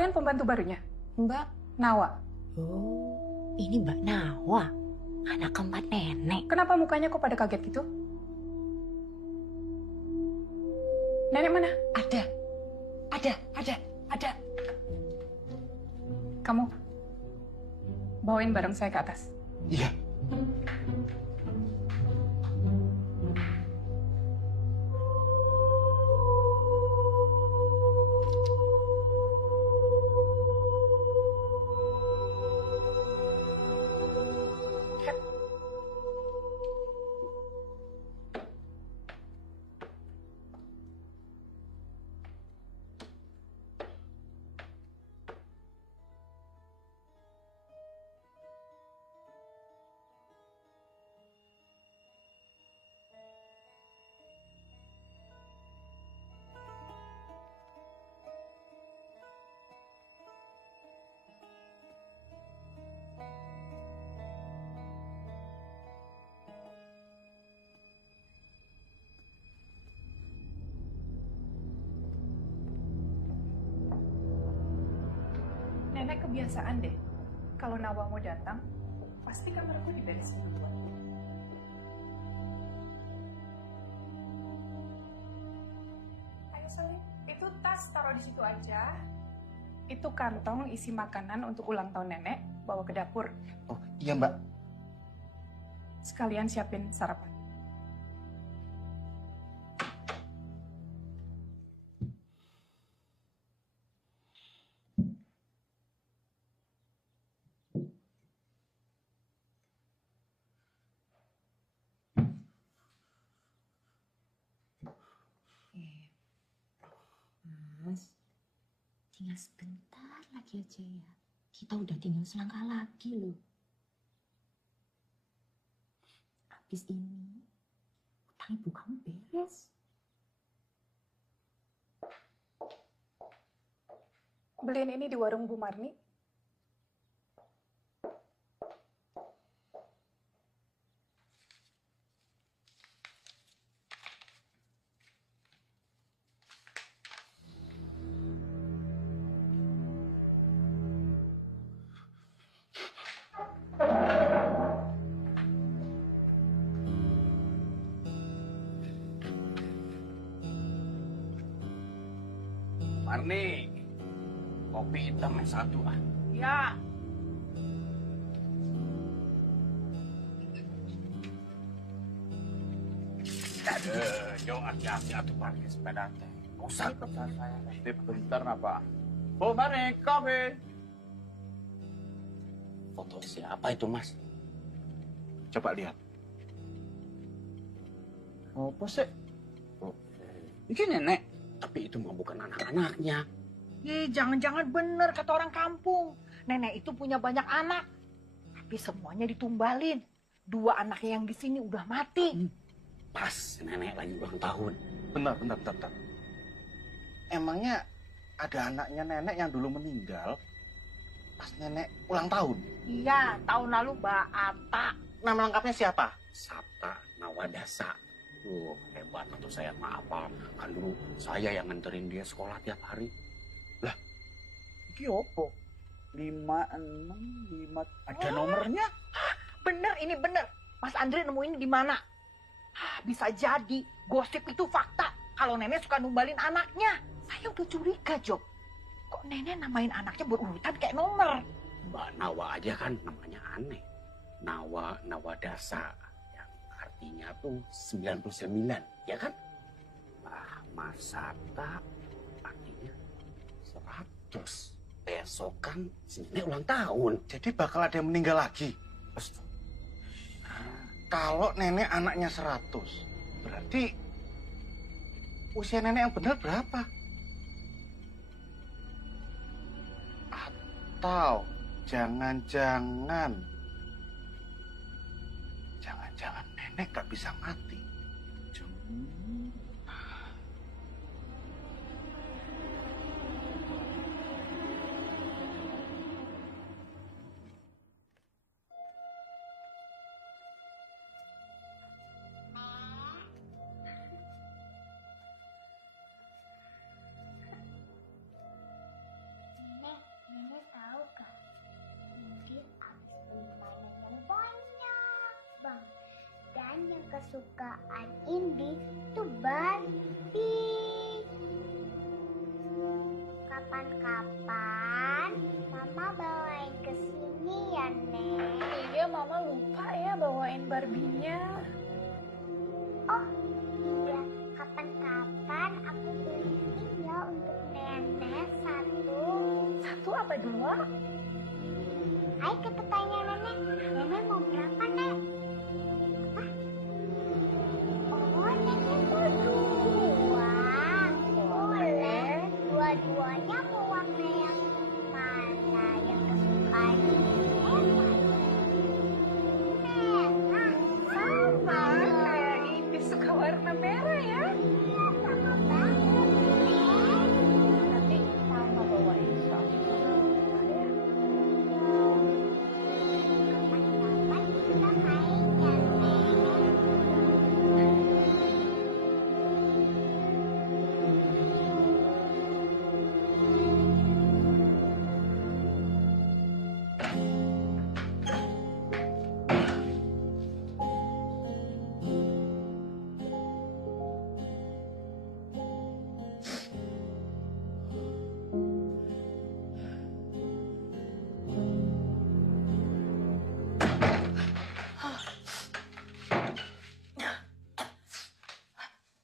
kalian pembantu barunya? Mbak. Nawa. Oh, ini Mbak Nawa, anak keempat nenek. Kenapa mukanya kok pada kaget gitu? Nenek mana? Ada. Kamu bawain barang saya ke atas. Iya. Nenek kebiasaan deh. Kalau Nawa mau datang, pasti kamarku diberesin duluan. Ayo Salim, itu tas taruh di situ aja. Itu kantong isi makanan untuk ulang tahun nenek, bawa ke dapur. Oh, iya Mbak. Sekalian siapin sarapan. Mas, tinggal sebentar lagi aja ya. Kita udah tinggal selangkah lagi loh. Habis ini, utang ibu kamu beres. Beliin ini di warung Bu Marni. Marni, kopi hitam yang satu ah. Ya, Jom hati-hati atuh parkir sepeda teh. Usah kata saya. Tip bentar apa? Oh, Marni, kopi. Foto siapa itu Mas? Coba lihat. Apa sih? Ini nenek. Tapi itu mah bukan anak-anaknya. jangan-jangan bener kata orang kampung. Nenek itu punya banyak anak, tapi semuanya ditumbalin. 2 anaknya yang di sini udah mati. Pas nenek lagi ulang tahun. Bentar. Emangnya ada anaknya nenek yang dulu meninggal pas nenek ulang tahun? Iya, tahun lalu Mbak Ata. Nama lengkapnya siapa? Sabta Nawadasa. Hebat atau saya mah apa. Kan dulu saya yang nganterin dia sekolah tiap hari. Iki opo? 565 ada nomornya? Bener, ini bener. Mas Andre nemuin di mana? Bisa jadi gosip itu fakta. Kalau nenek suka numbalin anaknya. Saya udah curiga, Job. Kok nenek namain anaknya berurutan kayak nomor? Mbak Nawa aja kan namanya aneh. Nawadasa. Yang artinya tuh 99, ya kan? Mas Sabta artinya 100. Besok kan si nenek ulang tahun. Jadi bakal ada yang meninggal lagi. Kalau nenek anaknya 100, berarti usia nenek yang benar berapa? Atau jangan-jangan nenek gak bisa mati. kesukaan Indi itu Barbie. Kapan-kapan Mama bawain ke sini ya, Nek. Iya, Mama lupa ya bawain Barbie-nya. Oh iya, kapan-kapan aku beliin ya untuk Nenek satu. Satu apa dua? Ayo kita tanya Nenek. Nenek mau berapa, Nek? Apa? Oh, Nenek mau dua. Boleh. Dua-duanya mau warna yang mana? Yang kesukaan Nenek? Merah. Sama. Kayak ini suka warna merah ya. Iya, sama banget, Nek. Nanti Mama bawain satu. Ya. Kapan-kapan kita main ya, Nek.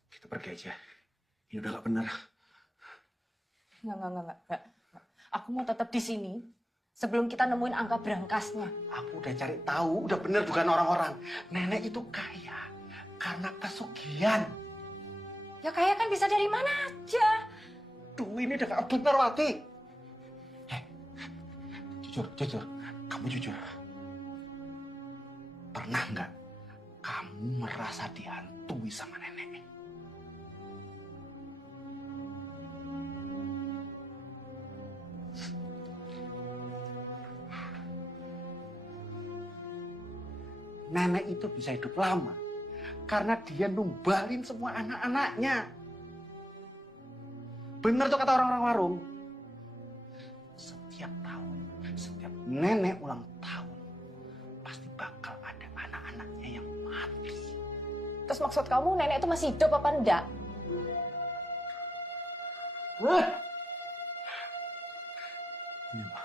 Kita pergi aja. Ini udah gak benar. Enggak. Aku mau tetap di sini sebelum kita nemuin angka berangkasnya. Aku udah cari tahu, udah bener bukan orang-orang. Nenek itu kaya karena pesugihan. Ya kaya kan bisa dari mana aja. Duh, ini udah gak bener, Wati. Jujur. Kamu jujur. Pernah nggak kamu merasa dihantui sama nenek? Nenek itu bisa hidup lama karena dia numbalin semua anak-anaknya. Bener tuh kata orang-orang warung. Setiap tahun, setiap nenek ulang tahun, pasti bakal ada anak-anaknya yang mati. Terus maksud kamu nenek itu masih hidup apa enggak? Iya, Ma.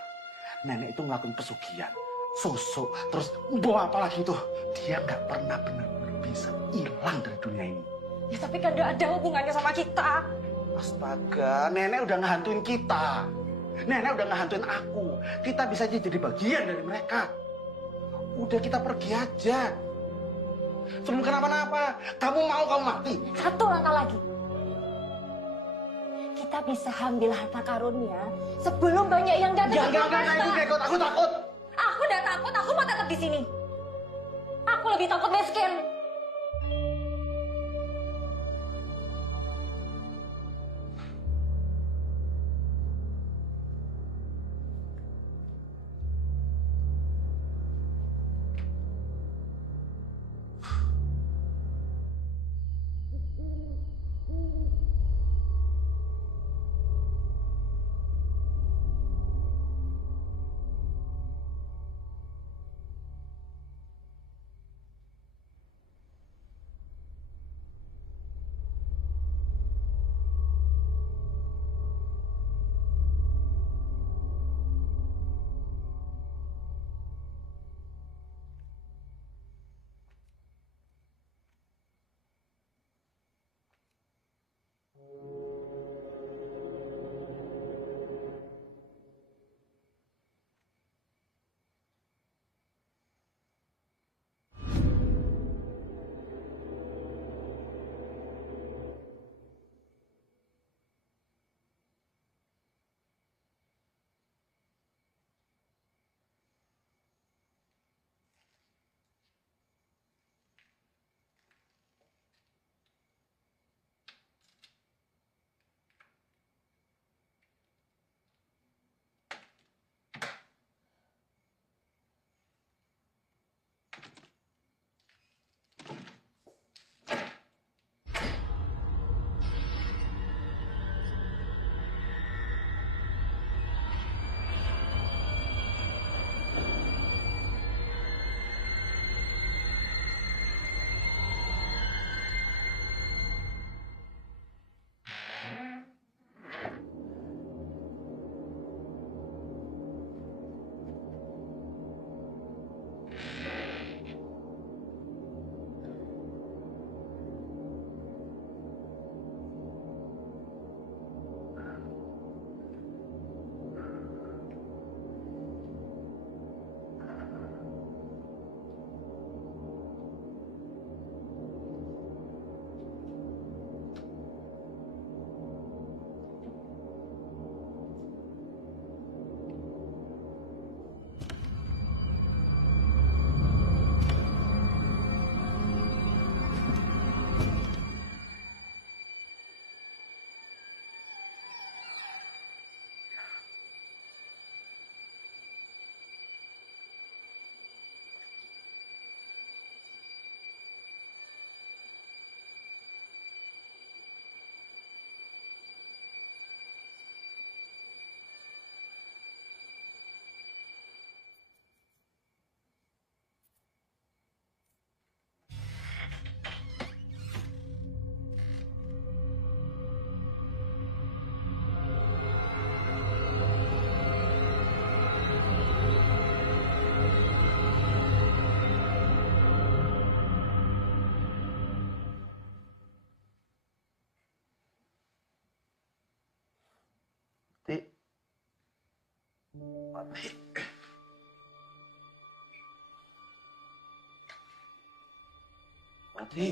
Nenek itu ngelakuin pesugihan, sosok, terus bawa apa lagi tuh. Dia nggak pernah benar-benar bisa hilang dari dunia ini. Ya tapi kan enggak ada hubungannya sama kita. Astaga, nenek udah ngehantuin kita. Nenek udah ngehantuin aku. Kita bisa aja jadi bagian dari mereka. Udah kita pergi aja. Sebelum kenapa-napa. Kamu mau kamu mati. Satu langkah lagi. Kita bisa ambil harta karunnya sebelum banyak yang datang. Enggak, itu Gekot. Aku takut. Aku udah takut, aku mau tetap di sini. Aku lebih takut miskin. Pati. Pati. Pati.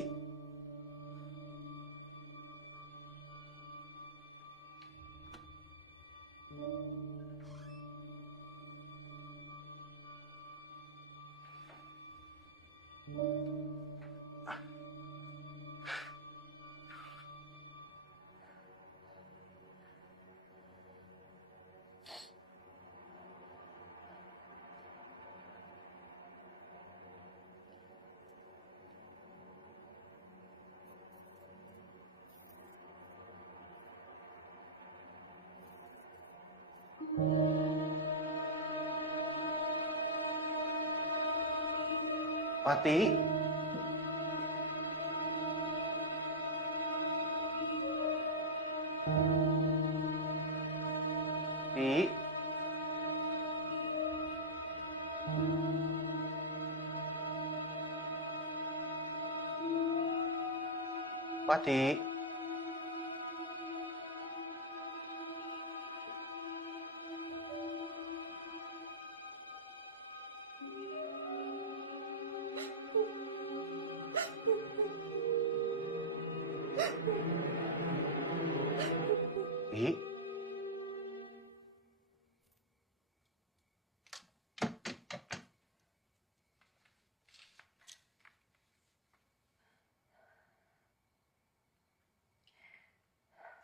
Pati. Pati. Pati. Pati. Pati.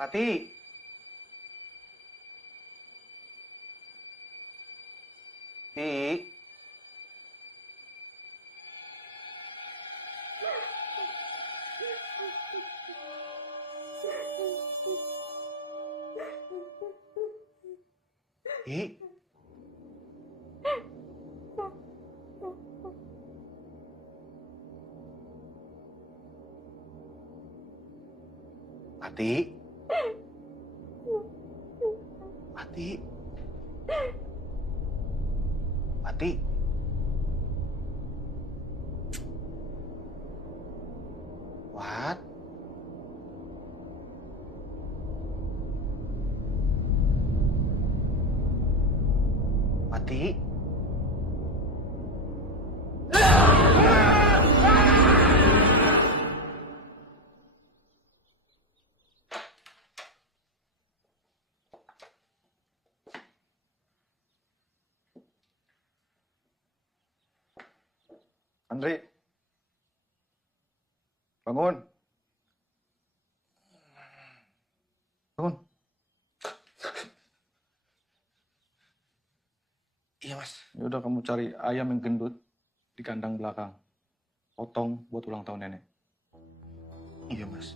Pati. Pati. Pati. Pati. Pati. What? Pati. Andri, bangun. Bangun. Iya, Mas. Ya udah kamu cari ayam yang gendut di kandang belakang. Potong buat ulang tahun nenek. Iya, Mas.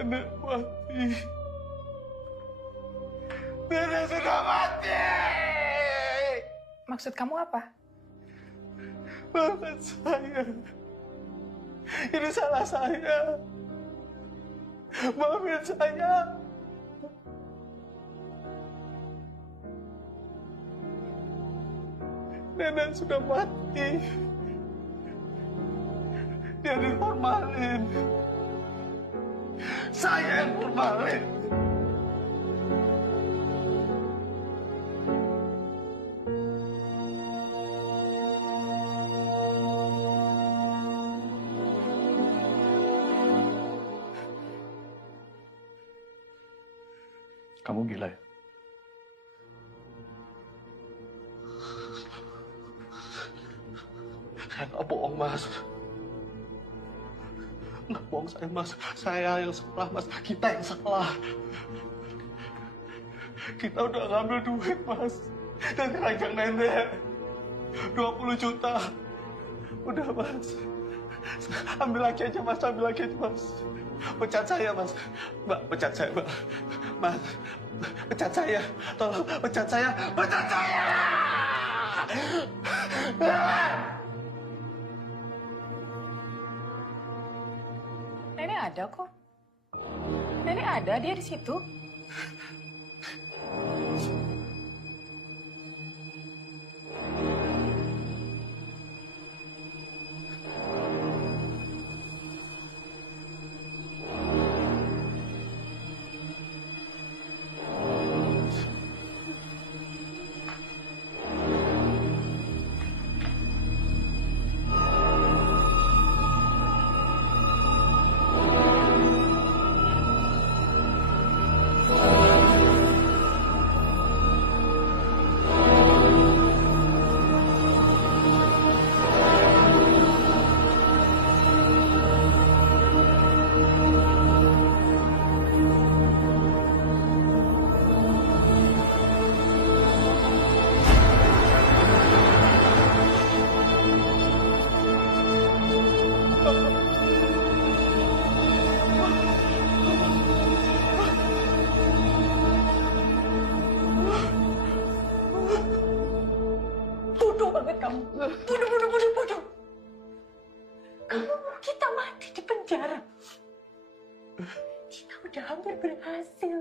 Nenek mati. Nenek sudah mati. Maksud kamu apa? Maafkan saya. Ini salah saya. Maafin saya. Nenek sudah mati. Dia diformalin. Saya yang formalin. Kamu gila ya? Saya nggak bohong, Mas. Nggak bohong saya, Mas. Saya yang salah, Mas. Kita yang salah. Kita udah ngambil duit, Mas. Dari keranjang nenek. 20 juta. Udah, Mas. Ambil lagi aja, Mas. Ambil lagi aja, Mas. Pecat saya, Mas. Mbak, pecat saya, Mbak. Mas, pecat saya. Tolong, pecat saya. Pecat saya! Nenek ada kok. Nenek ada, dia di situ. Bodoh banget kamu. Bodoh. Kamu mau kita mati di penjara. Kita udah hampir berhasil.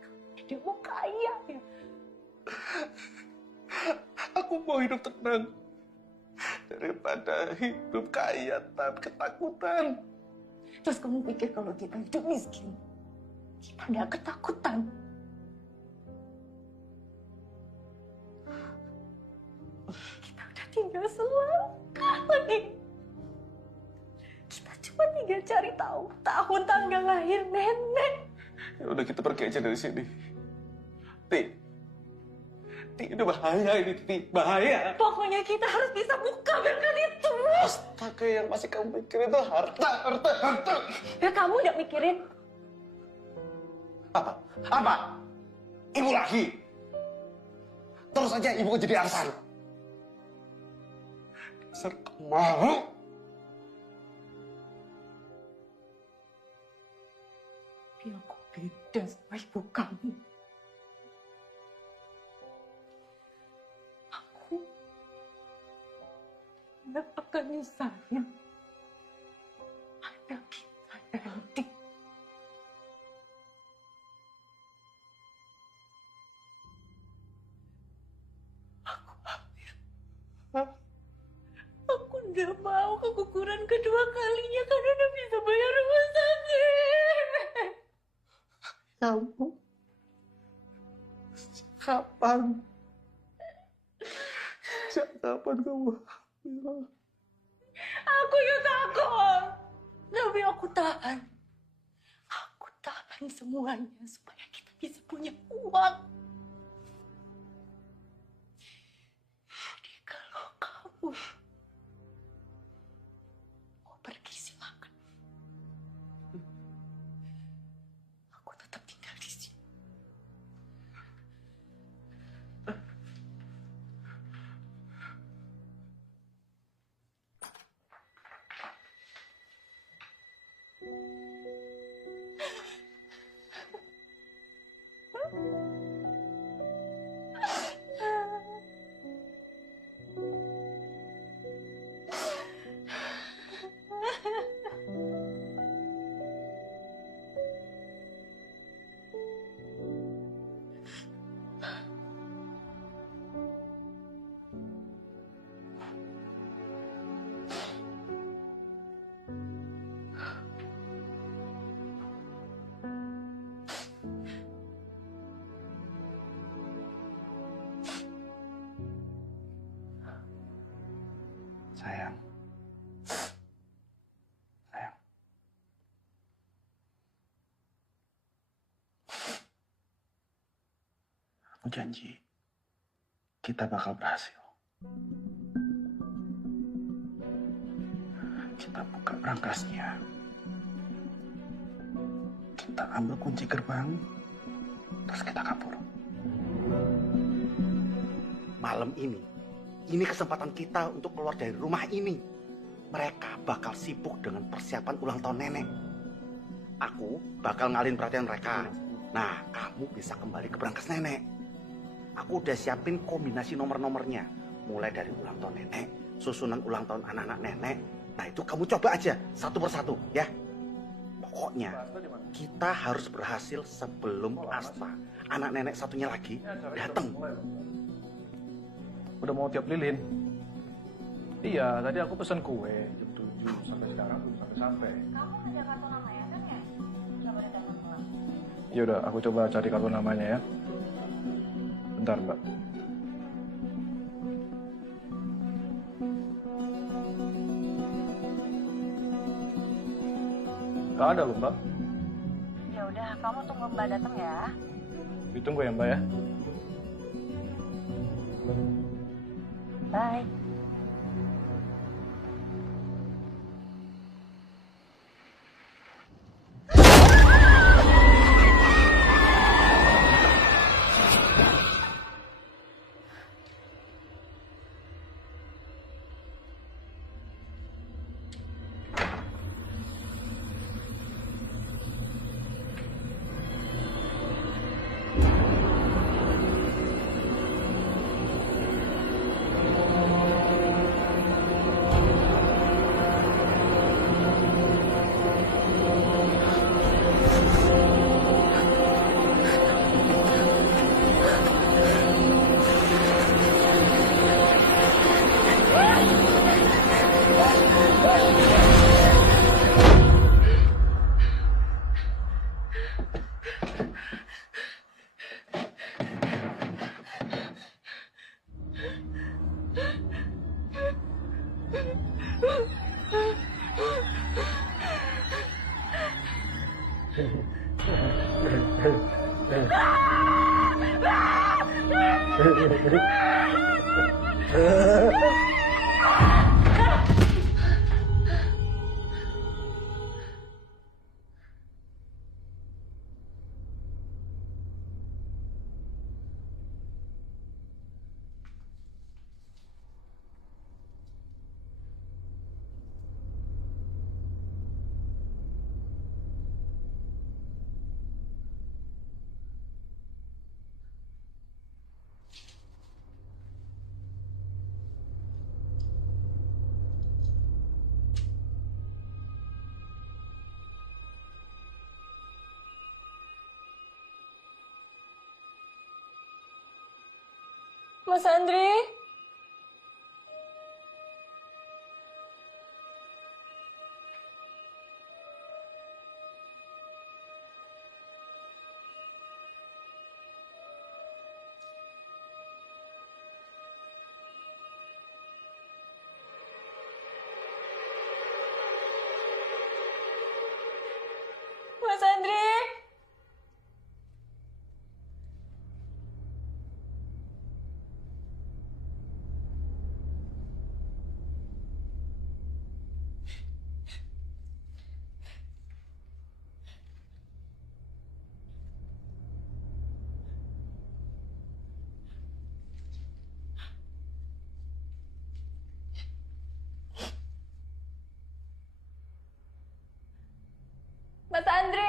Kamu tidak mau kaya ya? Aku mau hidup tenang. Daripada hidup kaya tapi ketakutan. Terus kamu pikir kalau kita hidup miskin, kita nggak ketakutan? Kita udah tinggal selangkah lagi. Kita cuma tinggal cari tahu tahun tanggal lahir nenek. Ya udah, kita pergi aja dari sini. Ti, ini bahaya ini, Ti. Bahaya. Pokoknya kita harus bisa buka berkat itu. Astaga, yang masih kamu pikirin itu harta. Ya kamu udah mikirin? Apa? Ibu lagi. Terus aja ibu jadi arisan. Dasar mau. Tapi aku beda sama ibu kamu. Aku nggak akan nyusahin anak kita nanti. Aku hamil. Aku nggak mau keguguran kedua kalinya karena udah bisa bayar rumah sakit. Kamu kapan? Kapan kamu? Aku yang takut. Tapi aku tahan. Aku tahan semuanya supaya kita bisa punya uang. Jadi kalau kamu mau pergi silakan. Aku tetap tinggal di sini. Aku janji, kita bakal berhasil. Kita buka berangkasnya. Kita ambil kunci gerbang, terus kita kabur. Malam ini kesempatan kita untuk keluar dari rumah ini. Mereka bakal sibuk dengan persiapan ulang tahun nenek. Aku bakal ngalihin perhatian mereka. Nah, kamu bisa kembali ke berangkas nenek. Aku udah siapin kombinasi nomor-nomornya. Mulai dari ulang tahun nenek, susunan ulang tahun anak-anak nenek. Nah, itu kamu coba aja satu persatu ya. Pokoknya kita harus berhasil sebelum Asta, anak nenek satunya lagi, datang. Udah mau tiap lilin. Iya, tadi aku pesan kue jam 7 sampai sekarang belum sampai-sampai. Kamu ada kartu namanya kan ya? Coba ada telepon pulang. Ya udah, aku coba cari kartu namanya ya. Bentar, Mbak. Gak ada loh, Mbak. Ya udah, kamu tunggu Mbak datang ya. Ditunggu ya, Mbak ya. Bye. Mas Andri? Mas Andri? Mas Andri!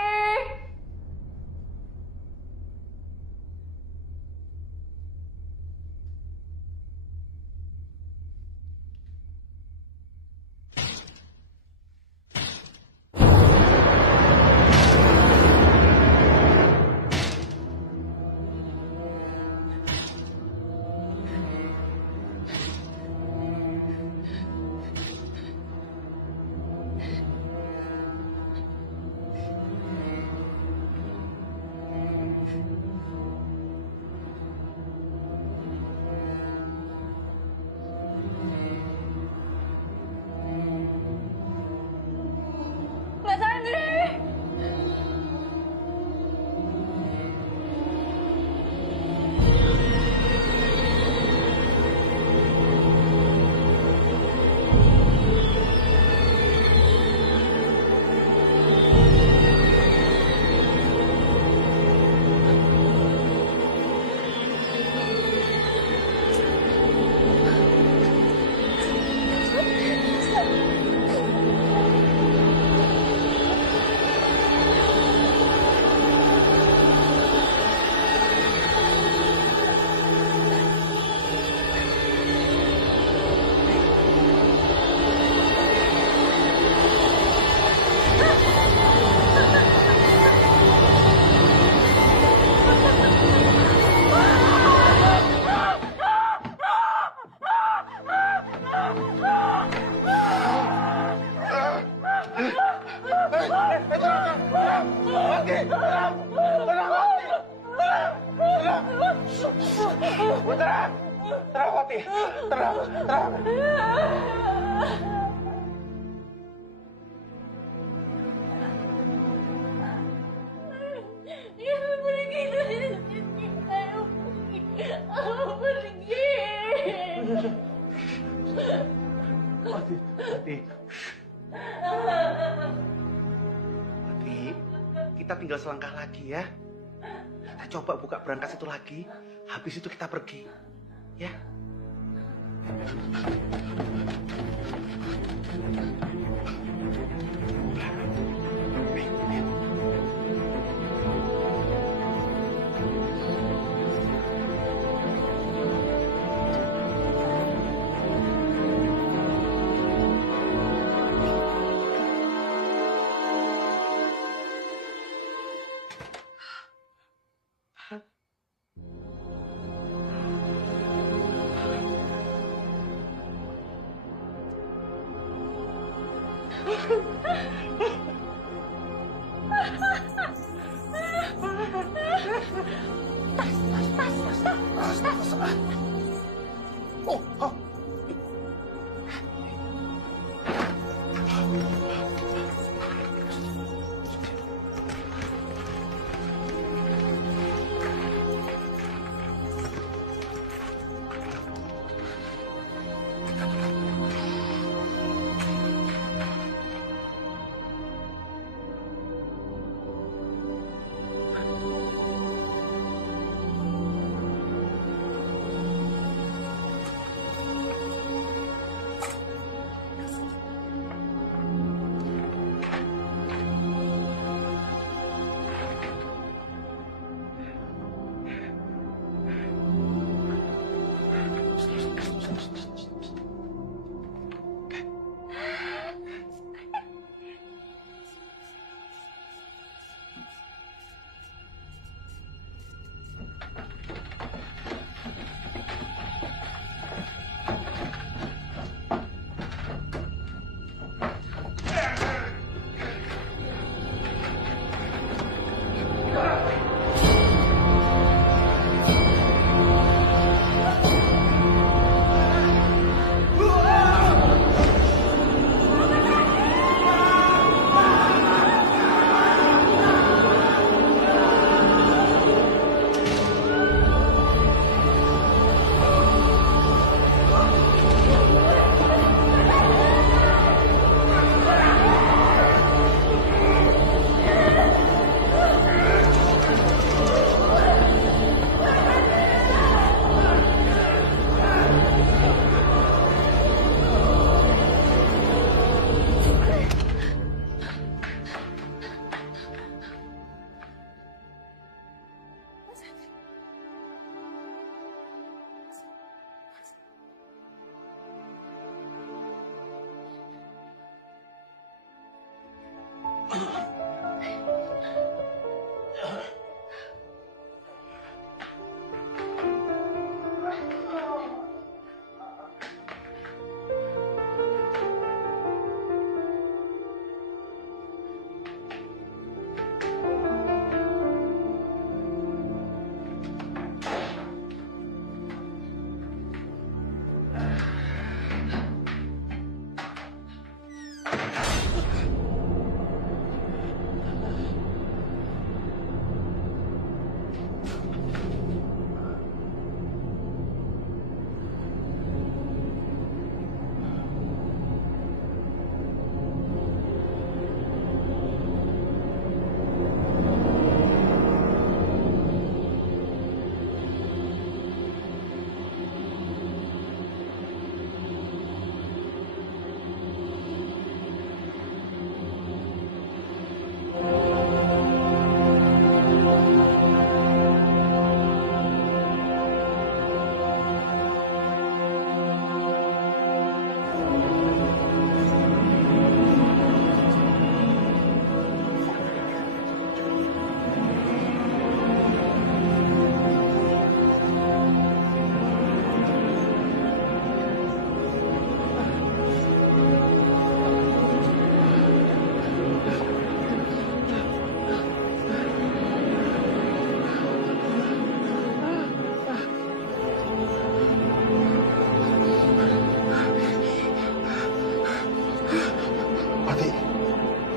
Wati, tenang, tenang, Wati, tenang, tenang, tenang, tenang, Wati, tenang, tenang. Ibu pergi dari sini. Ayo pergi. Aku pergi. Wati, Wati. Wati, kita tinggal selangkah lagi ya. Kita coba buka berangkas itu lagi. Habis itu kita pergi. Ya. Oh, oh.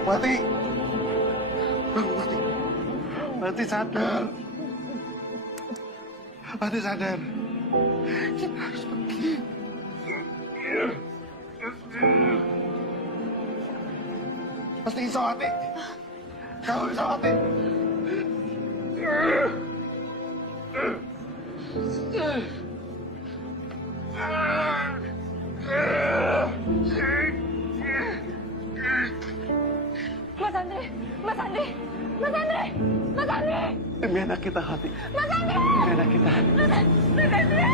Mati. Mati. Mati sadar. Mati sadar. Kita harus pergi. Pasti iso Mati. Kau bisa Mati. Mas Andre, Mas Andre, Mas Andre, Mas Andre. Demi anak kita Hati. Mas Andre. Demi anak kita. Mas Andre. Mas Andre.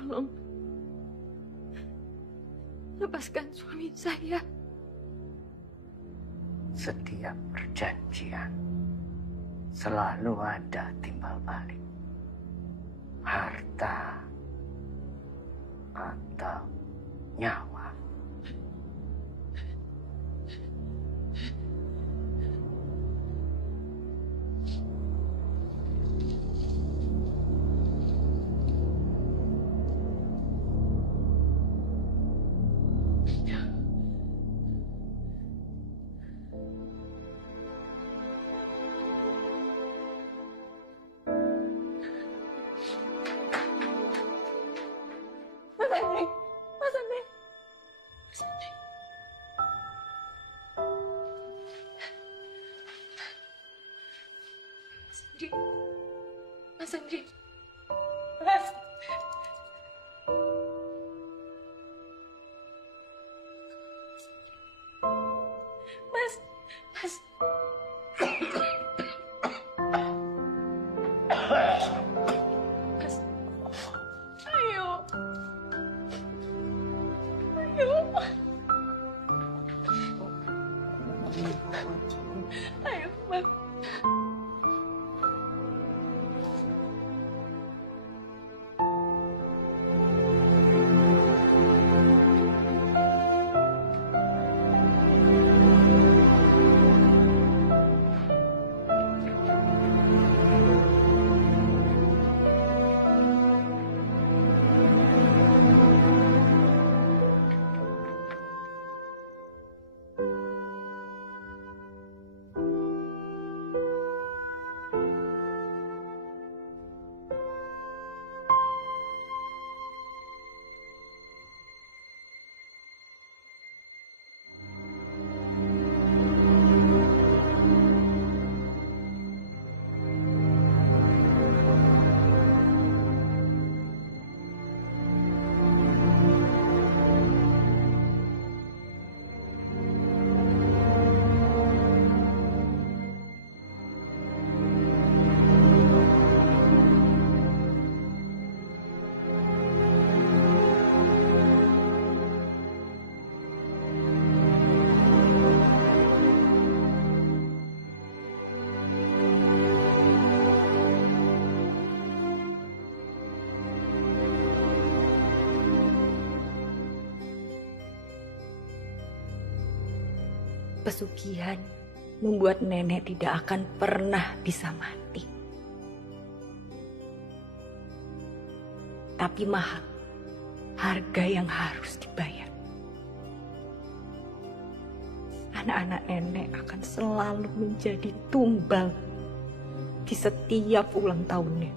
Tolong lepaskan suami saya. Setiap perjanjian selalu ada timbal balik. Harta atau nyawa. Mas Andre, Mas Andre, Mas Andre. Mas Andre, Mas. Mas, Mas. Mas, ayo. Ayo. Ayo, Mas. pesugihan membuat nenek tidak akan pernah bisa mati. Tapi mahal harga yang harus dibayar. Anak-anak nenek akan selalu menjadi tumbal di setiap ulang tahunnya.